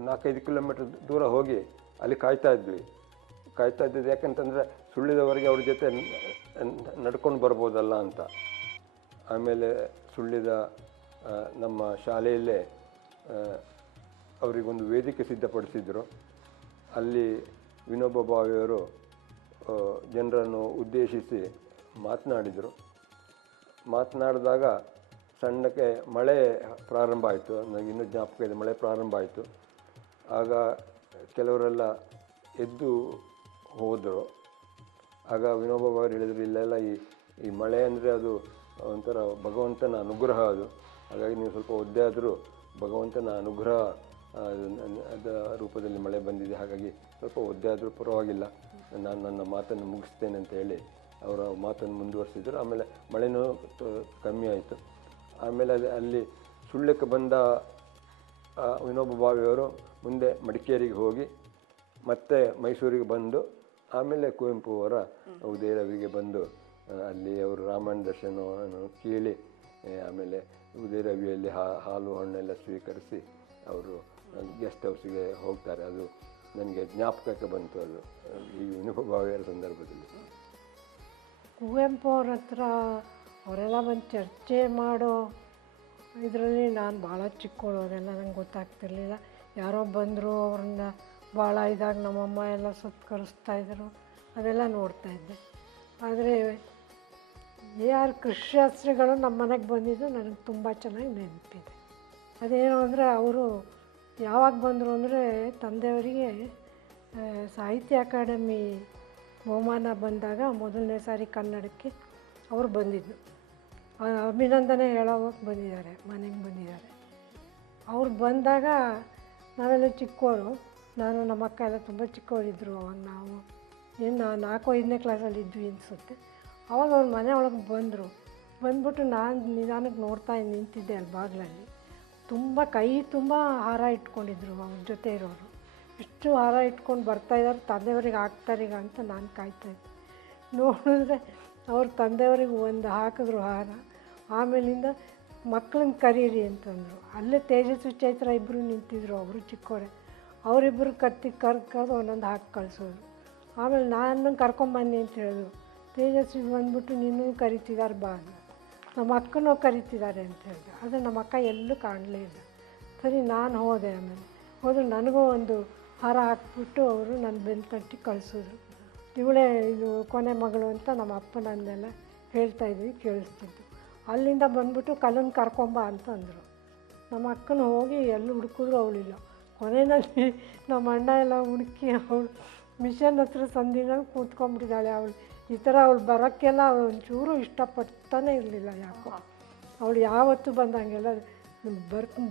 4-5 ಕಿಲೋಮೀಟರ್ ದೂರ ಹೋಗಿ ಅಲ್ಲಿ ಕಾಯ್ತಾ ಇದ್ದಿದ್ದು. ಯಾಕಂತಂದರೆ ಸುಳ್ಯದವರೆಗೆ ಅವ್ರ ಜೊತೆ ನಡ್ಕೊಂಡು ಬರ್ಬೋದಲ್ಲ ಅಂತ. ಆಮೇಲೆ ಸುಳ್ಯದ ನಮ್ಮ ಶಾಲೆಯಲ್ಲೇ ಅವರಿಗೊಂದು ವೇದಿಕೆ ಸಿದ್ಧಪಡಿಸಿದರು. ಅಲ್ಲಿ ವಿನೋಬಾ ಭಾವೆಯವರು ಜನರನ್ನು ಉದ್ದೇಶಿಸಿ ಮಾತನಾಡಿದಾಗ ಸಣ್ಣಕ್ಕೆ ಮಳೆ ಪ್ರಾರಂಭ ಆಯಿತು. ನನಗೆ ಇನ್ನೂ ಜ್ಞಾಪಕ ಇದೆ, ಮಳೆ ಪ್ರಾರಂಭ ಆಯಿತು. ಆಗ ಕೆಲವರೆಲ್ಲ ಎದ್ದು ಹೋದರು. ಆಗ ವಿನೋಬಾ ಭಾವೆಯವರು ಹೇಳಿದರು, ಇಲ್ಲೆಲ್ಲ ಈ ಮಳೆ ಅಂದರೆ ಅದು ಒಂಥರ ಭಗವಂತನ ಅನುಗ್ರಹ ಅದು. ಹಾಗಾಗಿ ನೀವು ಸ್ವಲ್ಪ ಒದ್ದೆ ಆದರೂ ಭಗವಂತನ ಅನುಗ್ರಹ ಅದ ರೂಪದಲ್ಲಿ ಮಳೆ ಬಂದಿದೆ. ಹಾಗಾಗಿ ಸ್ವಲ್ಪ ಒದ್ದೆ ಆದರೂ ಪರವಾಗಿಲ್ಲ, ನಾನು ನನ್ನ ಮಾತನ್ನು ಮುಗಿಸ್ತೇನೆ ಅಂತ ಹೇಳಿ ಅವರ ಮಾತನ್ನು ಮುಂದುವರಿಸಿದರು. ಆಮೇಲೆ ಮಳೆನೂ ಕಮ್ಮಿ ಆಯಿತು. ಆಮೇಲೆ ಅಲ್ಲಿ ಸುಳ್ಯಕ್ಕೆ ಬಂದ ವಿನೋಬಾ ಭಾವೆಯವರು ಮುಂದೆ ಮಡಿಕೇರಿಗೆ ಹೋಗಿ ಮತ್ತೆ ಮೈಸೂರಿಗೆ ಬಂದು ಆಮೇಲೆ ಕುವೆಂಪು ಅವರ ಉದಯರವಿಗೆ ಬಂದು ಅಲ್ಲಿ ಅವರು ರಾಮಾಯಣ ದರ್ಶನವನ್ನು ಕೇಳಿ ಆಮೇಲೆ ಉದಯರವಿಯಲ್ಲಿ ಹಾಲು ಹಣ್ಣೆಲ್ಲ ಸ್ವೀಕರಿಸಿ ಅವರು ಗೆಸ್ಟ್ ಹೌಸಿಗೆ ಹೋಗ್ತಾರೆ. ಅದು ನನಗೆ ಜ್ಞಾಪಕಕ್ಕೆ ಬಂತು, ಅದು ಈ ವಿನೋಬಾ ಭಾವೆಯವರ ಸಂದರ್ಭದಲ್ಲಿ. ಕುವೆಂಪು ಅವ್ರ ಹತ್ರ ಅವರೆಲ್ಲ ಬಂದು ಚರ್ಚೆ ಮಾಡೋ ಇದರಲ್ಲಿ ನಾನು ಭಾಳ ಚಿಕ್ಕವಳು, ಅದೆಲ್ಲ ನಂಗೆ ಗೊತ್ತಾಗ್ತಿರ್ಲಿಲ್ಲ. ಯಾರೋ ಬಂದರು, ಅವ್ರನ್ನ ಭಾಳ ಇದಾಗಿ ನಮ್ಮಮ್ಮ ಎಲ್ಲ ಸತ್ಕರಿಸ್ತಾಯಿದ್ರು, ಅದೆಲ್ಲ ನೋಡ್ತಾಯಿದ್ದೆ. ಆದರೆ AR ಕೃಷಿಶಾಸ್ತ್ರಿಗಳು ನಮ್ಮ ಮನೆಗೆ ಬಂದಿದ್ದು ನನಗೆ ತುಂಬ ಚೆನ್ನಾಗಿ ನೆನಪಿದೆ. ಅದೇನು ಅಂದರೆ ಅವರು ಯಾವಾಗ ಬಂದರು ಅಂದರೆ ತಂದೆಯವರಿಗೆ ಸಾಹಿತ್ಯ ಅಕಾಡೆಮಿ ಬಹುಮಾನ ಬಂದಾಗ ಮೊದಲನೇ ಸಾರಿ ಕನ್ನಡಕ್ಕೆ ಅವರು ಬಂದಿದ್ದು. ಅಭಿನಂದನೆ ಹೇಳೋಕ್ಕೆ ಬಂದಿದ್ದಾರೆ, ಮನೆಗೆ ಬಂದಿದ್ದಾರೆ. ಅವ್ರು ಬಂದಾಗ ನಾವೆಲ್ಲ ಚಿಕ್ಕವರು, ನಾನು ನಮ್ಮ ಅಕ್ಕ ಎಲ್ಲ ತುಂಬ ಚಿಕ್ಕವರಿದ್ದರು. ಅವಾಗ ನಾವು ಏನು 4-5ನೇ ಕ್ಲಾಸಲ್ಲಿ ಇದ್ವಿ ಅನಿಸುತ್ತೆ. ಅವಾಗ ಅವ್ರ ಮನೆ ಒಳಗೆ ಬಂದ್ಬಿಟ್ಟು ನಾನು ನಿಧಾನಕ್ಕೆ ನೋಡ್ತಾ ನಿಂತಿದ್ದೆ ಅಲ್ಲಿ ಬಾಗಿಲಲ್ಲಿ. ತುಂಬ ಕೈ ತುಂಬ ಹಾರ ಇಟ್ಕೊಂಡಿದ್ರು ಅವ್ರ ಜೊತೆ ಇರೋರು. ಎಷ್ಟು ಹಾರ ಇಟ್ಕೊಂಡು ಬರ್ತಾಯಿದ್ದಾರೆ, ತಂದೆಯವ್ರಿಗೆ ಹಾಕ್ತಾರೀಗ ಅಂತ ನಾನು ಕಾಯ್ತಾಯಿದ್ದೆ. ನೋಡಿದ್ರೆ ಅವ್ರ ತಂದೆಯವ್ರಿಗೆ ಒಂದು ಹಾಕಿದ್ರು ಹಾರ. ಆಮೇಲಿಂದ ಮಕ್ಕಳನ್ನ ಕರೀರಿ ಅಂತಂದರು. ಅಲ್ಲೇ ತೇಜಸ್ವಿ ಚೈತ್ರ ಇಬ್ಬರು ನಿಂತಿದ್ರು, ಅವರು ಚಿಕ್ಕವರೇ. ಅವರಿಬ್ಬರು ಕರ್ಕೊಂಡು ಒಂದೊಂದು ಹಾಕಿ ಕಳಿಸೋರು. ಆಮೇಲೆ ನಾನು ಕರ್ಕೊಂಬನ್ನಿ ಅಂತ ಹೇಳಿದ್ರು. ತೇಜಸ್ವಿ ಬಂದ್ಬಿಟ್ಟು ನಿನ್ನೂ ಕರಿತಿದ್ದಾರೆ ಬಾ, ನಮ್ಮ ಅಕ್ಕನೂ ಕರಿತಿದ್ದಾರೆ ಅಂತ ಹೇಳಿದೆ. ಆದರೆ ನಮ್ಮ ಅಕ್ಕ ಎಲ್ಲೂ ಕಾಣಲೇ ಇಲ್ಲ. ಸರಿ ನಾನು ಹೋದೆ. ಆಮೇಲೆ ಹೋದ್ರೆ ನನಗೂ ಒಂದು ಹಾರ ಹಾಕ್ಬಿಟ್ಟು ಅವರು ನನ್ನ ಬೆನ್ನು ತಟ್ಟಿ ಕಳಿಸಿದ್ರು. ಇವಳೇ ಇದು ಕೊನೆ ಮಗಳು ಅಂತ ನಮ್ಮ ಅಪ್ಪ ನನ್ನೆಲ್ಲ ಹೇಳ್ತಾಯಿದ್ವಿ, ಕೇಳಿಸ್ತಿದ್ದು. ಅಲ್ಲಿಂದ ಬಂದ್ಬಿಟ್ಟು ಕಲ್ಲನ್ನು ಕರ್ಕೊಂಬ ಅಂತಂದರು. ನಮ್ಮ ಅಕ್ಕನ ಹೋಗಿ ಎಲ್ಲಿ ಹುಡುಕಿದ್ರು ಅವಳಿಲ್ಲ. ಕೊನೆಯಲ್ಲಿ ನಮ್ಮ ಅಣ್ಣ ಎಲ್ಲ ಹುಡುಕಿ ಅವಳು ಮಿಷನ್ ಹತ್ರ ಸಂದಿನಲ್ಲಿ ಕೂತ್ಕೊಂಡ್ಬಿಟ್ಟಿದ್ದಾಳೆ. ಅವಳು ಈ ಥರ ಅವಳು ಬರೋಕ್ಕೆಲ್ಲ ಒಂಚೂರು ಇಷ್ಟಪಡ್ತಾನೆ ಇರಲಿಲ್ಲ ಯಾಕೋ. ಅವಳು ಯಾವತ್ತೂ ಬಂದಂಗೆಲ್ಲ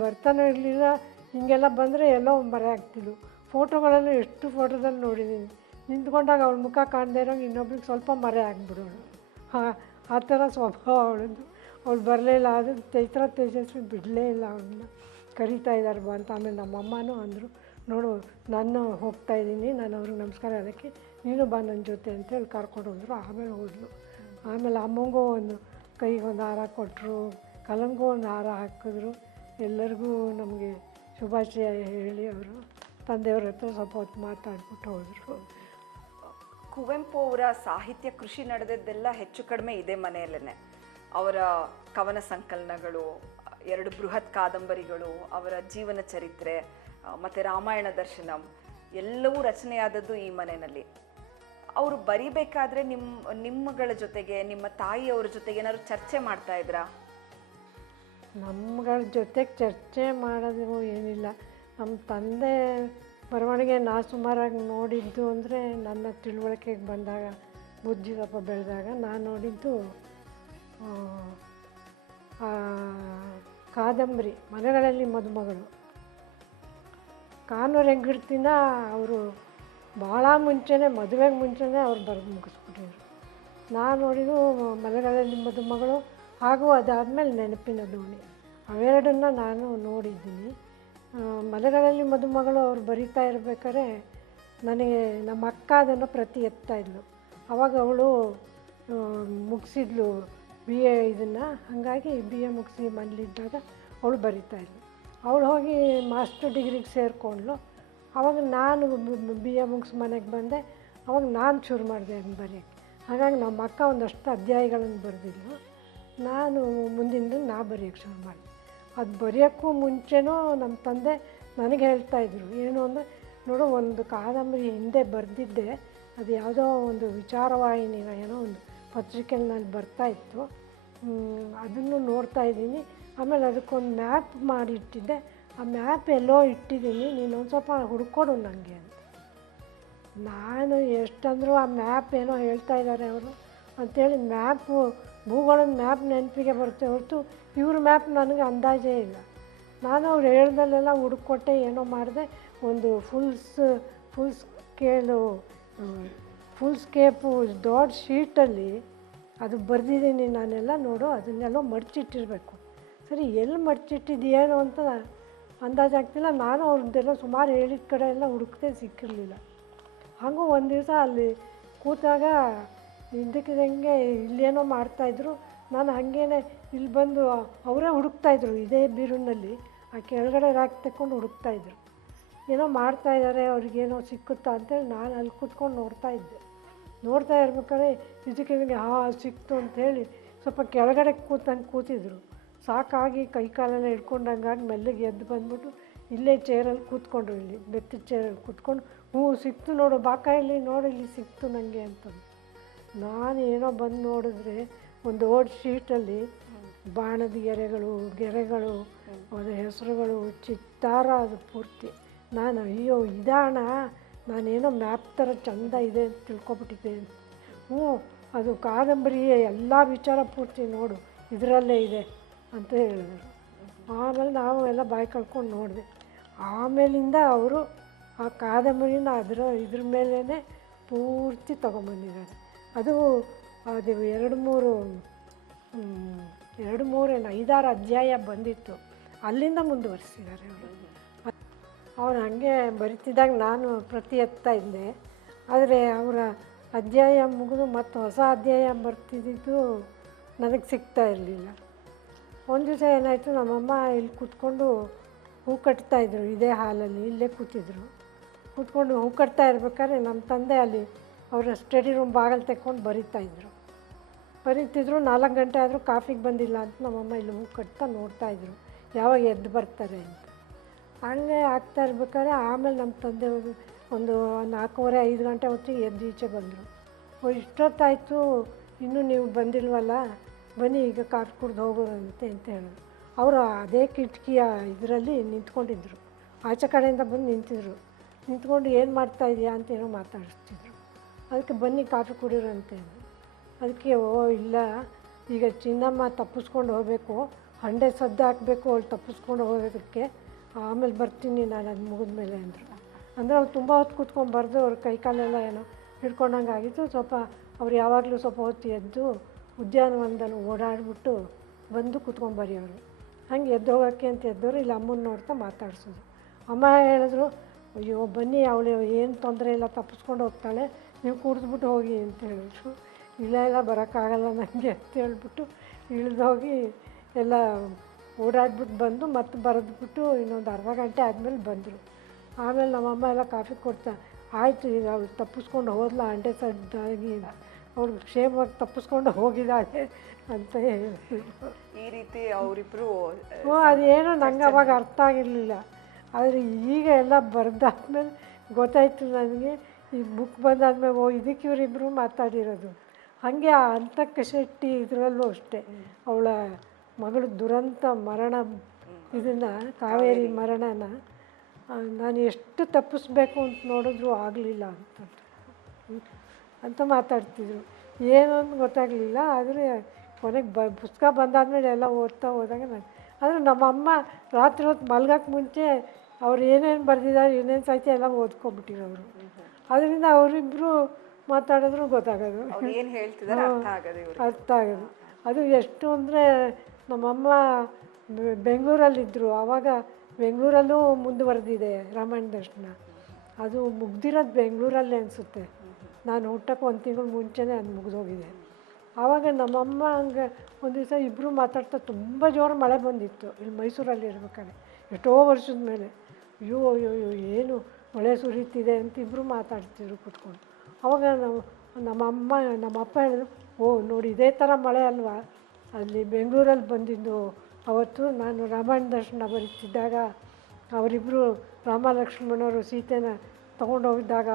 ಬರ್ತಾನೆ ಇರಲಿಲ್ಲ. ಹಿಂಗೆಲ್ಲ ಬಂದರೆ ಎಲ್ಲೋ ಮರೆ ಆಗ್ತಿದ್ಳು. ಫೋಟೋಗಳಲ್ಲೂ ಎಷ್ಟು ಫೋಟೋದಲ್ಲಿ ನೋಡಿದ್ದೀನಿ, ನಿಂತ್ಕೊಂಡಾಗ ಅವಳ ಮುಖ ಕಾಣದೇ ಇರೋಂಗೆ ಇನ್ನೊಬ್ರಿಗೆ ಸ್ವಲ್ಪ ಮರೆ ಆಗಿಬಿಡೋಳು. ಆ ಥರ ಸ್ವಭಾವ ಅವಳದ್ದು. ಅವಳು ಬರಲಿಲ್ಲ, ಅದು ಚೈತ್ರ ತೇಜಸ್ವಿ ಬಿಡಲೇ ಇಲ್ಲ ಅವಳನ್ನ. ಕರೀತಾ ಇದ್ದಾರೆ ಬಾ ಅಂತ. ಆಮೇಲೆ ನಮ್ಮಮ್ಮನೂ ಅಂದರು, ನೋಡು ನಾನು ಹೋಗ್ತಾಯಿದ್ದೀನಿ, ನಾನು ಅವ್ರಿಗೆ ನಮಸ್ಕಾರ ಹೇಳೋಕ್ಕೆ, ನೀನು ಬಾ ನನ್ನ ಜೊತೆ ಅಂತೇಳಿ ಕರ್ಕೊಂಡು ಹೋದರು. ಆಮೇಲೆ ಹೋದ್ಲು. ಆಮೇಲೆ ಅಮ್ಮಂಗೂ ಒಂದು ಕೈಗೆ ಒಂದು ಹಾರ ಕೊಟ್ಟರು, ಕಲಂಗೂ ಒಂದು ಹಾರ ಹಾಕಿದ್ರು. ಎಲ್ಲರಿಗೂ ನಮಗೆ ಶುಭಾಶಯ ಹೇಳಿ ಅವರು ತಂದೆಯವ್ರ ಹತ್ರ ಸ್ವಲ್ಪ ಹೊತ್ತು ಮಾತಾಡ್ಬಿಟ್ಟು ಹೋದರು. ಕುವೆಂಪು ಅವರ ಸಾಹಿತ್ಯ ಕೃಷಿ ನಡೆದದ್ದೆಲ್ಲ ಹೆಚ್ಚು ಕಡಿಮೆ ಇದೆ ಮನೆಯಲ್ಲೇ. ಅವರ ಕವನ ಸಂಕಲನಗಳು, 2 ಬೃಹತ್ ಕಾದಂಬರಿಗಳು, ಅವರ ಜೀವನ ಚರಿತ್ರೆ ಮತ್ತು ರಾಮಾಯಣ ದರ್ಶನಂ ಎಲ್ಲವೂ ರಚನೆಯಾದದ್ದು ಈ ಮನೆಯಲ್ಲಿ. ಅವರು ಬರಿಬೇಕಾದ್ರೆ ನಿಮ್ಮಗಳ ಜೊತೆಗೆ, ನಿಮ್ಮ ತಾಯಿಯವ್ರ ಜೊತೆಗೆ ಏನಾದ್ರು ಚರ್ಚೆ ಮಾಡ್ತಾ ಇದ್ರಾ? ನಮ್ಗಳ ಜೊತೆಗೆ ಚರ್ಚೆ ಮಾಡೋದು ಏನಿಲ್ಲ. ನಮ್ಮ ತಂದೆ ಬರವಣಿಗೆ ನಾ ಸುಮಾರಾಗಿ ನೋಡಿದ್ದು ಅಂದರೆ ನನ್ನ ತಿಳುವಳಿಕೆಗೆ ಬಂದಾಗ, ಬುದ್ಧಿ ಸ್ವಲ್ಪ ಬೆಳೆದಾಗ ನಾನು ನೋಡಿದ್ದು ಕಾದಂಬರಿ ಮನೆಗಳಲ್ಲಿ ಮದುಮಗಳು. ಕಾನೂರು ಹೆಗ್ಗಡ್ತಿನ ಅವರು ಭಾಳ ಮುಂಚೆನೇ, ಮದುವೆಗೆ ಮುಂಚೆನೇ ಅವ್ರು ಬರೆದು ಮುಗಿಸ್ಬಿಟ್ಟಿದ್ರು. ನಾನು ನೋಡಿದ್ದು ಮನೆಗಳಲ್ಲಿ ಮದುಮಗಳು ಹಾಗೂ ಅದಾದಮೇಲೆ ನೆನಪಿನ ದೋಣಿ, ಅವೆರಡನ್ನ ನಾನು ನೋಡಿದ್ದೀನಿ. ಮಲೆಗಳಲ್ಲಿ ಮದುಮಗಳು ಅವ್ರು ಬರಿತಾ ಇರ್ಬೇಕಾದ್ರೆ ನನಗೆ ನಮ್ಮ ಅಕ್ಕ ಅದನ್ನು ಪ್ರತಿ ಎತ್ತಾಯಿದ್ಲು. ಆವಾಗ ಅವಳು ಮುಗಿಸಿದ್ಲು BA ಇದನ್ನು. ಹಾಗಾಗಿ BA ಮುಗಿಸಿ ಮನೇಲಿದ್ದಾಗ ಅವಳು ಬರಿತಾಯಿದ್ಲು. ಅವಳು ಹೋಗಿ ಮಾಸ್ಟರ್ ಡಿಗ್ರಿಗೆ ಸೇರಿಕೊಂಡ್ಳು. ಆವಾಗ ನಾನು BA ಮುಗಿಸಿ ಮನೆಗೆ ಬಂದೆ. ಆವಾಗ ನಾನು ಶುರು ಮಾಡಿದೆ ಅದನ್ನು ಬರೆಯೋಕ್ಕೆ. ಹಾಗಾಗಿ ನಮ್ಮ ಅಕ್ಕ ಒಂದಷ್ಟು ಅಧ್ಯಾಯಗಳನ್ನು ಬರೆದಿದ್ಲು. ನಾನು ಮುಂದಿನ ನಾ ಬರೆಯೋಕ್ಕೆ ಶುರು ಮಾಡಿದೆ. ಅದು ಬರೆಯೋಕ್ಕೂ ಮುಂಚೆನೂ ನಮ್ಮ ತಂದೆ ನನಗೆ ಹೇಳ್ತಾಯಿದ್ರು, ಏನು ಅಂದರೆ, ನೋಡು ಒಂದು ಕಾದಂಬರಿ ಹಿಂದೆ ಬರೆದಿದ್ದೆ, ಅದು ಯಾವುದೋ ಒಂದು ವಿಚಾರವಾಹಿನಿನ ಏನೋ ಒಂದು ಪತ್ರಿಕೆಯಲ್ಲಿ ನಾನು ಬರ್ತಾಯಿತ್ತು, ಅದನ್ನು ನೋಡ್ತಾ ಇದ್ದೀನಿ. ಆಮೇಲೆ ಅದಕ್ಕೊಂದು ಮ್ಯಾಪ್ ಮಾಡಿಟ್ಟಿದ್ದೆ, ಆ ಮ್ಯಾಪ್ ಎಲ್ಲೋ ಇಟ್ಟಿದ್ದೀನಿ, ನೀನು ಒಂದು ಸ್ವಲ್ಪ ಹುಡ್ಕೊಡು ನನಗೆ ಅಂತ. ನಾನು ಎಷ್ಟಂದರೂ ಆ ಮ್ಯಾಪ್ ಏನೋ ಹೇಳ್ತಾ ಇದ್ದಾರೆ ಅವರು ಅಂಥೇಳಿ ಮ್ಯಾಪು, ಭೂಗೋಳದ ಮ್ಯಾಪ್ ನೆನಪಿಗೆ ಬರುತ್ತೆ ಹೊರತು ಇವ್ರ ಮ್ಯಾಪ್ ನನಗೆ ಅಂದಾಜೇ ಇಲ್ಲ. ನಾನು ಅವ್ರು ಹೇಳ್ದಲ್ಲೆಲ್ಲ ಹುಡುಕೊಟ್ಟೆ, ಏನೋ ಮಾಡಿದೆ. ಒಂದು ಫುಲ್ ಸ್ಕೇಪು ದೊಡ್ಡ ಶೀಟಲ್ಲಿ ಅದು ಬರೆದಿದ್ದೀನಿ ನಾನೆಲ್ಲ. ನೋಡು, ಅದನ್ನೆಲ್ಲೋ ಮಡಚಿಟ್ಟಿರಬೇಕು. ಸರಿ, ಎಲ್ಲಿ ಮಡಚಿಟ್ಟಿದ್ದೇನೋ ಅಂತ ಅಂದಾಜಾಗ್ತಿಲ್ಲ. ನಾನು ಅವ್ರದ್ದೆಲ್ಲ ಸುಮಾರು ಹೇಳಿದ ಕಡೆ ಎಲ್ಲ ಹುಡುಕ್ದೆ, ಸಿಕ್ಕಿರಲಿಲ್ಲ. ಹಾಗೂ ಒಂದು ದಿವಸ ಅಲ್ಲಿ ಕೂತಾಗ ಇದ್ದಕ್ಕಿದ್ದಂಗೆ ಇಲ್ಲೇನೋ ಮಾಡ್ತಾಯಿದ್ರು. ನಾನು ಹಾಗೇನೆ ಇಲ್ಲಿ ಬಂದು ಅವರೇ ಹುಡುಕ್ತಾಯಿದ್ರು, ಇದೇ ಬೀರುನಲ್ಲಿ ಆ ಕೆಳಗಡೆ ರಾಕ್ ತಗೊಂಡು ಹುಡುಕ್ತಾಯಿದ್ರು. ಏನೋ ಮಾಡ್ತಾಯಿದ್ದಾರೆ, ಅವ್ರಿಗೇನೋ ಸಿಕ್ಕುತ್ತಾ ಅಂತೇಳಿ ನಾನು ಅಲ್ಲಿ ಕೂತ್ಕೊಂಡು ನೋಡ್ತಾ ಇರ್ಬೇಕಾದ್ರೆ ಇದಕ್ಕಿದಂಗೆ ಸಿಕ್ತು ಅಂಥೇಳಿ ಸ್ವಲ್ಪ ಕೆಳಗಡೆ ಕೂತಿದ್ರು. ಸಾಕಾಗಿ ಕೈಕಾಲೆಲ್ಲ ಹಿಡ್ಕೊಂಡಂಗಾಗಿ ಮೆಲ್ಲಗೆ ಎದ್ದು ಬಂದ್ಬಿಟ್ಟು ಇಲ್ಲೇ ಚೇರಲ್ಲಿ ಕೂತ್ಕೊಂಡ್ರು, ಇಲ್ಲಿ ಬೆತ್ತದ ಚೇರಲ್ಲಿ ಕೂತ್ಕೊಂಡು, ಸಿಕ್ತು ನೋಡು, ಬಾಕಾಯಲ್ಲಿ ನೋಡು, ಇಲ್ಲಿ ಸಿಕ್ತು ನನಗೆ ಅಂತಂದು. ನಾನು ಏನೋ ಬಂದು ನೋಡಿದ್ರೆ ಒಂದು ದೊಡ್ಡ ಶೀಟಲ್ಲಿ ಬಾಣದ ಗೆರೆಗಳು ಅದರ ಹೆಸರುಗಳು, ಚಿತ್ತಾರ ಅದು ಪೂರ್ತಿ. ನಾನು ಅಯ್ಯೋ ಇದಾಣ, ನಾನೇನೋ ಮ್ಯಾಪ್ ಥರ ಚೆಂದ ಇದೆ ಅಂತ ತಿಳ್ಕೊಬಿಟ್ಟಿದ್ದೆ. ಅದು ಕಾದಂಬರಿಯ ಎಲ್ಲ ವಿಚಾರ ಪೂರ್ತಿ ನೋಡು, ಇದರಲ್ಲೇ ಇದೆ ಅಂತ ಹೇಳಿದರು. ಆಮೇಲೆ ನಾವು ಎಲ್ಲ ಬಾಯಿ ಕಳ್ಕೊಂಡು ನೋಡಿದೆ. ಆಮೇಲಿಂದ ಅವರು ಆ ಕಾದಂಬರಿನ ಇದ್ರ ಮೇಲೇ ಪೂರ್ತಿ ತೊಗೊಂಬಂದಿದ್ದಾರೆ. ಅದು 5-6 ಅಧ್ಯಾಯ ಬಂದಿತ್ತು, ಅಲ್ಲಿಂದ ಮುಂದುವರಿಸಿದ್ದಾರೆ ಅವರು. ಅವ್ರು ಹಾಗೆ ಬರಿತಿದ್ದಾಗ ನಾನು ಪ್ರತಿ ಎತ್ತಾ ಇದ್ದೆ. ಆದರೆ ಅವರ ಅಧ್ಯಾಯ ಮುಗಿದು ಮತ್ತು ಹೊಸ ಅಧ್ಯಾಯ ಬರ್ತಿದ್ದಿದ್ದು ನನಗೆ ಸಿಗ್ತಾ ಇರಲಿಲ್ಲ. ಒಂದು ದಿವಸ ಏನಾಯಿತು, ನಮ್ಮಮ್ಮ ಇಲ್ಲಿ ಕೂತ್ಕೊಂಡು ಹೂ ಕಟ್ತಾಯಿದ್ರು, ಇದೇ ಹಾಲಲ್ಲಿ ಇಲ್ಲೇ ಕೂತ್ಕೊಂಡು ಹೂ ಕಟ್ತಾ ಇರ್ಬೇಕಾದ್ರೆ ನಮ್ಮ ತಂದೆ ಅಲ್ಲಿ ಅವರ ಸ್ಟಡಿ ರೂಮ್ ಬಾಗಿಲು ತೆಕ್ಕೊಂಡು ಬರಿತಿದ್ರು. 4 ಗಂಟೆ ಆದರೂ ಕಾಫಿಗೆ ಬಂದಿಲ್ಲ ಅಂತ ನಮ್ಮಮ್ಮ ಇಲ್ಲಿ ಹೂ ಕಟ್ತಾ ನೋಡ್ತಾಯಿದ್ರು, ಯಾವಾಗ ಎದ್ದು ಬರ್ತಾರೆ ಅಂತ. ಹಂಗೆ ಆಗ್ತಾ ಇರ್ಬೇಕಾದ್ರೆ ಆಮೇಲೆ ನಮ್ಮ ತಂದೆ ಒಂದು 4:15-5 ಗಂಟೆ ಹೊತ್ತಿಗೆ ಎದ್ದು ಈಚೆ ಬಂದರು. ಇಷ್ಟೊತ್ತಾಯಿತು, ಇನ್ನೂ ನೀವು ಬಂದಿಲ್ವಲ್ಲ, ಬನ್ನಿ ಈಗ ಕಾಫಿ ಕುಡ್ದು ಹೋಗೋದಂತೆ ಅಂತ ಹೇಳಿದ್ರು. ಅವರು ಅದೇ ಕಿಟಕಿಯ ಇದರಲ್ಲಿ ನಿಂತ್ಕೊಂಡಿದ್ರು, ಆಚೆ ಕಡೆಯಿಂದ ಬಂದು ನಿಂತ್ಕೊಂಡು ಏನು ಮಾಡ್ತಾಯಿದ್ಯಾ ಅಂತ ಏನೋ ಮಾತಾಡಿಸ್ತಿದ್ರು. ಅದಕ್ಕೆ ಬನ್ನಿ ಕಾಫಿ ಕುಡಿಯೋರಂತೆ. ಅದಕ್ಕೆ ಇಲ್ಲ, ಈಗ ಚಿನ್ನಮ್ಮ ತಪ್ಪಿಸ್ಕೊಂಡು ಹೋಗಬೇಕು, ಹಂಡೆ ಸದ್ದು ಹಾಕಬೇಕು, ಅವಳು ತಪ್ಪಿಸ್ಕೊಂಡು ಹೋಗೋದಕ್ಕೆ, ಆಮೇಲೆ ಬರ್ತೀನಿ ನಾನು ಅದು ಮುಗಿದ್ಮೇಲೆ ಅಂದರು. ಅಂದರೆ ಅವ್ರು ತುಂಬ ಹೊತ್ತು ಕೂತ್ಕೊಂಡ್ಬಾರ್ದು, ಅವ್ರ ಕೈಕಾಲೆಲ್ಲ ಏನೋ ಹಿಡ್ಕೊಂಡಂಗೆ ಆಗಿತ್ತು. ಸ್ವಲ್ಪ ಅವ್ರು ಯಾವಾಗಲೂ ಸ್ವಲ್ಪ ಹೊತ್ತು ಎದ್ದು ಉದ್ಯಾನವನದಲ್ಲಿ ಓಡಾಡಿಬಿಟ್ಟು ಬಂದು ಕೂತ್ಕೊಂಬರಿ ಅವರು. ಹಂಗೆ ಎದ್ದು ಹೋಗೋಕ್ಕೆ ಅಂತ ಎದ್ದವರು ಇಲ್ಲಿ ಅಮ್ಮನ ನೋಡ್ತಾ ಮಾತಾಡ್ಸೋದು. ಅಮ್ಮ ಹೇಳಿದ್ರು, ಅಯ್ಯೋ ಬನ್ನಿ, ಅವಳು ಏನು ತೊಂದರೆ ಇಲ್ಲ, ತಪ್ಪಿಸ್ಕೊಂಡು ಹೋಗ್ತಾಳೆ, ನೀವು ಕುಡಿದ್ಬಿಟ್ಟು ಹೋಗಿ ಅಂತ ಹೇಳಿದ್ರು. ಇಲ್ಲ ಬರೋಕ್ಕಾಗಲ್ಲ ನನಗೆ ಅಂತ ಹೇಳ್ಬಿಟ್ಟು ಇಳಿದೋಗಿ ಎಲ್ಲ ಓಡಾಡ್ಬಿಟ್ಟು ಬಂದು ಮತ್ತೆ ಬರೆದ್ಬಿಟ್ಟು ಇನ್ನೊಂದು ಅರ್ಧ ಗಂಟೆ ಆದಮೇಲೆ ಬಂದರು. ಆಮೇಲೆ ನಮ್ಮಮ್ಮ ಎಲ್ಲ ಕಾಫಿ ಕೊಡ್ತಾ, ಆಯಿತು ಈಗ ಅವಳು ತಪ್ಪಿಸ್ಕೊಂಡು ಹೋದ್ಲ ಅಂಡೆ ಸಡ್ಡಾಗಿ, ಅವಳು ಕ್ಷೇಮವಾಗಿ ತಪ್ಪಿಸ್ಕೊಂಡು ಹೋಗಿದ್ದಾಳೆ ಅಂತ ಹೇಳಿದ್ರು. ಈ ರೀತಿ ಅವರಿಬ್ಬರು ಅದೇನೋ ನಂಗೆ ಅವಾಗ ಅರ್ಥ ಆಗಿರಲಿಲ್ಲ. ಆದರೆ ಈಗ ಎಲ್ಲ ಬರೆದಾದ್ಮೇಲೆ ಗೊತ್ತಾಯಿತು ನನಗೆ. ಈ ಬುಕ್ ಬಂದಾದ್ಮೇಲೆ ಇದಕ್ಕೆ ಇವರಿಬ್ಬರು ಮಾತಾಡಿರೋದು. ಹಾಗೆ ಆ ಅಂತಕ್ಕ ಶೆಟ್ಟಿ ಇದರಲ್ಲೂ ಅಷ್ಟೇ, ಅವಳ ಮಗಳು ದುರಂತ ಮರಣ, ಇದನ್ನು ಕಾವೇರಿ ಮರಣನ ನಾನು ಎಷ್ಟು ತಪ್ಪಿಸ್ಬೇಕು ಅಂತ ನೋಡಿದ್ರು ಆಗಲಿಲ್ಲ ಅಂತ ಮಾತಾಡ್ತಿದ್ರು. ಏನು ಅಂತ ಗೊತ್ತಾಗಲಿಲ್ಲ. ಆದರೆ ಕೊನೆಗೆ ಪುಸ್ತಕ ಬಂದಾದಮೇಲೆ ಎಲ್ಲ ಓದ್ತಾ ಹೋದಾಗ ನಾನು, ಆದರೆ ನಮ್ಮಮ್ಮ ರಾತ್ರಿ ಹೊತ್ತು ಮಲ್ಗೋಕ್ಕೆ ಮುಂಚೆ ಅವ್ರು ಏನೇನು ಬರೆದಿದ್ದಾರೆ, ಏನೇನು ಸಾಹಿತ್ಯ ಎಲ್ಲ ಓದ್ಕೊಂಡ್ಬಿಟ್ಟಿರೋರು. ಅದರಿಂದ ಅವರಿಬ್ಬರು ಮಾತಾಡಿದ್ರು ಗೊತ್ತಾಗೋದು, ಏನು ಹೇಳ್ತಿದ್ದಾರೆ ಅರ್ಥ ಆಗೋದು. ಅದು ಎಷ್ಟು ಅಂದರೆ ನಮ್ಮಮ್ಮ ಬೆಂಗಳೂರಲ್ಲಿದ್ದರು. ಆವಾಗ ಬೆಂಗಳೂರಲ್ಲೂ ಮುಂದುವರೆದಿದೆ ರಾಮಾಯಣ ದರ್ಶನ. ಅದು ಮುಗ್ದಿರೋದು ಬೆಂಗಳೂರಲ್ಲೇ ಅನಿಸುತ್ತೆ. ನಾನು ಹುಟ್ಟಕ್ಕೆ 1 ತಿಂಗಳು ಮುಂಚೆನೇ ಅದು ಮುಗಿದೋಗಿದೆ. ಆವಾಗ ನಮ್ಮಮ್ಮ ಹಂಗೆ ಒಂದು ದಿವಸ ಇಬ್ಬರು ಮಾತಾಡ್ತಾ, ತುಂಬ ಜೋರು ಮಳೆ ಬಂದಿತ್ತು ಇಲ್ಲಿ ಮೈಸೂರಲ್ಲಿ ಇರ್ಬೇಕಾದ್ರೆ, ಎಷ್ಟೋ ವರ್ಷದ ಮೇಲೆ. ಅಯ್ಯೋ ಅಯ್ಯೋ ಅಯ್ಯೋ ಏನು ಮಳೆ ಸುರಿತಿದೆ ಅಂತ ಇಬ್ಬರು ಮಾತಾಡ್ತಿದ್ರು ಕೂತ್ಕೊಂಡು. ಆವಾಗ ನಮ್ಮಪ್ಪ ಹೇಳಿದ್ರು, ಓ ನೋಡಿ ಇದೇ ಥರ ಮಳೆ ಅಲ್ವಾ ಅಲ್ಲಿ ಬೆಂಗಳೂರಲ್ಲಿ ಬಂದಿದ್ದು. ಅವತ್ತು ನಾನು ರಾಮಾಯಣ ದರ್ಶನ ಬರೀತಿದ್ದಾಗ ಅವರಿಬ್ಬರು ರಾಮ ಲಕ್ಷ್ಮಣರು ಸೀತೆನ ತೊಗೊಂಡೋಗಿದ್ದಾಗ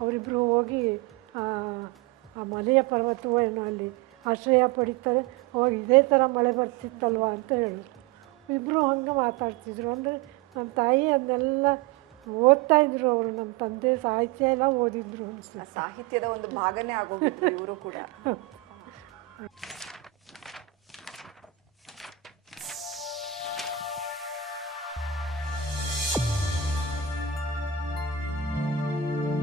ಅವರಿಬ್ಬರು ಹೋಗಿ ಆ ಮಲೆಯ ಪರ್ವತವೋ ಏನೋ ಅಲ್ಲಿ ಆಶ್ರಯ ಪಡಿತಾರೆ. ಅವಾಗ ಇದೇ ಥರ ಮಳೆ ಬರ್ತಿತ್ತಲ್ವ ಅಂತ ಹೇಳಿದ್ರು. ಇಬ್ಬರು ಹಂಗೆ ಮಾತಾಡ್ತಿದ್ರು. ಅಂದರೆ ನಮ್ಮ ತಾಯಿ ಅದನ್ನೆಲ್ಲ ಓದ್ತಾಯಿದ್ರು. ಅವರು ನಮ್ಮ ತಂದೆ ಸಾಹಿತ್ಯ ಎಲ್ಲ ಓದಿದ್ರು ಅನಿಸುತ್ತೆ. ಸಾಹಿತ್ಯದ ಒಂದು ಭಾಗನೇ ಆಗೋಗಿದ್ರು ಇವರು ಕೂಡ.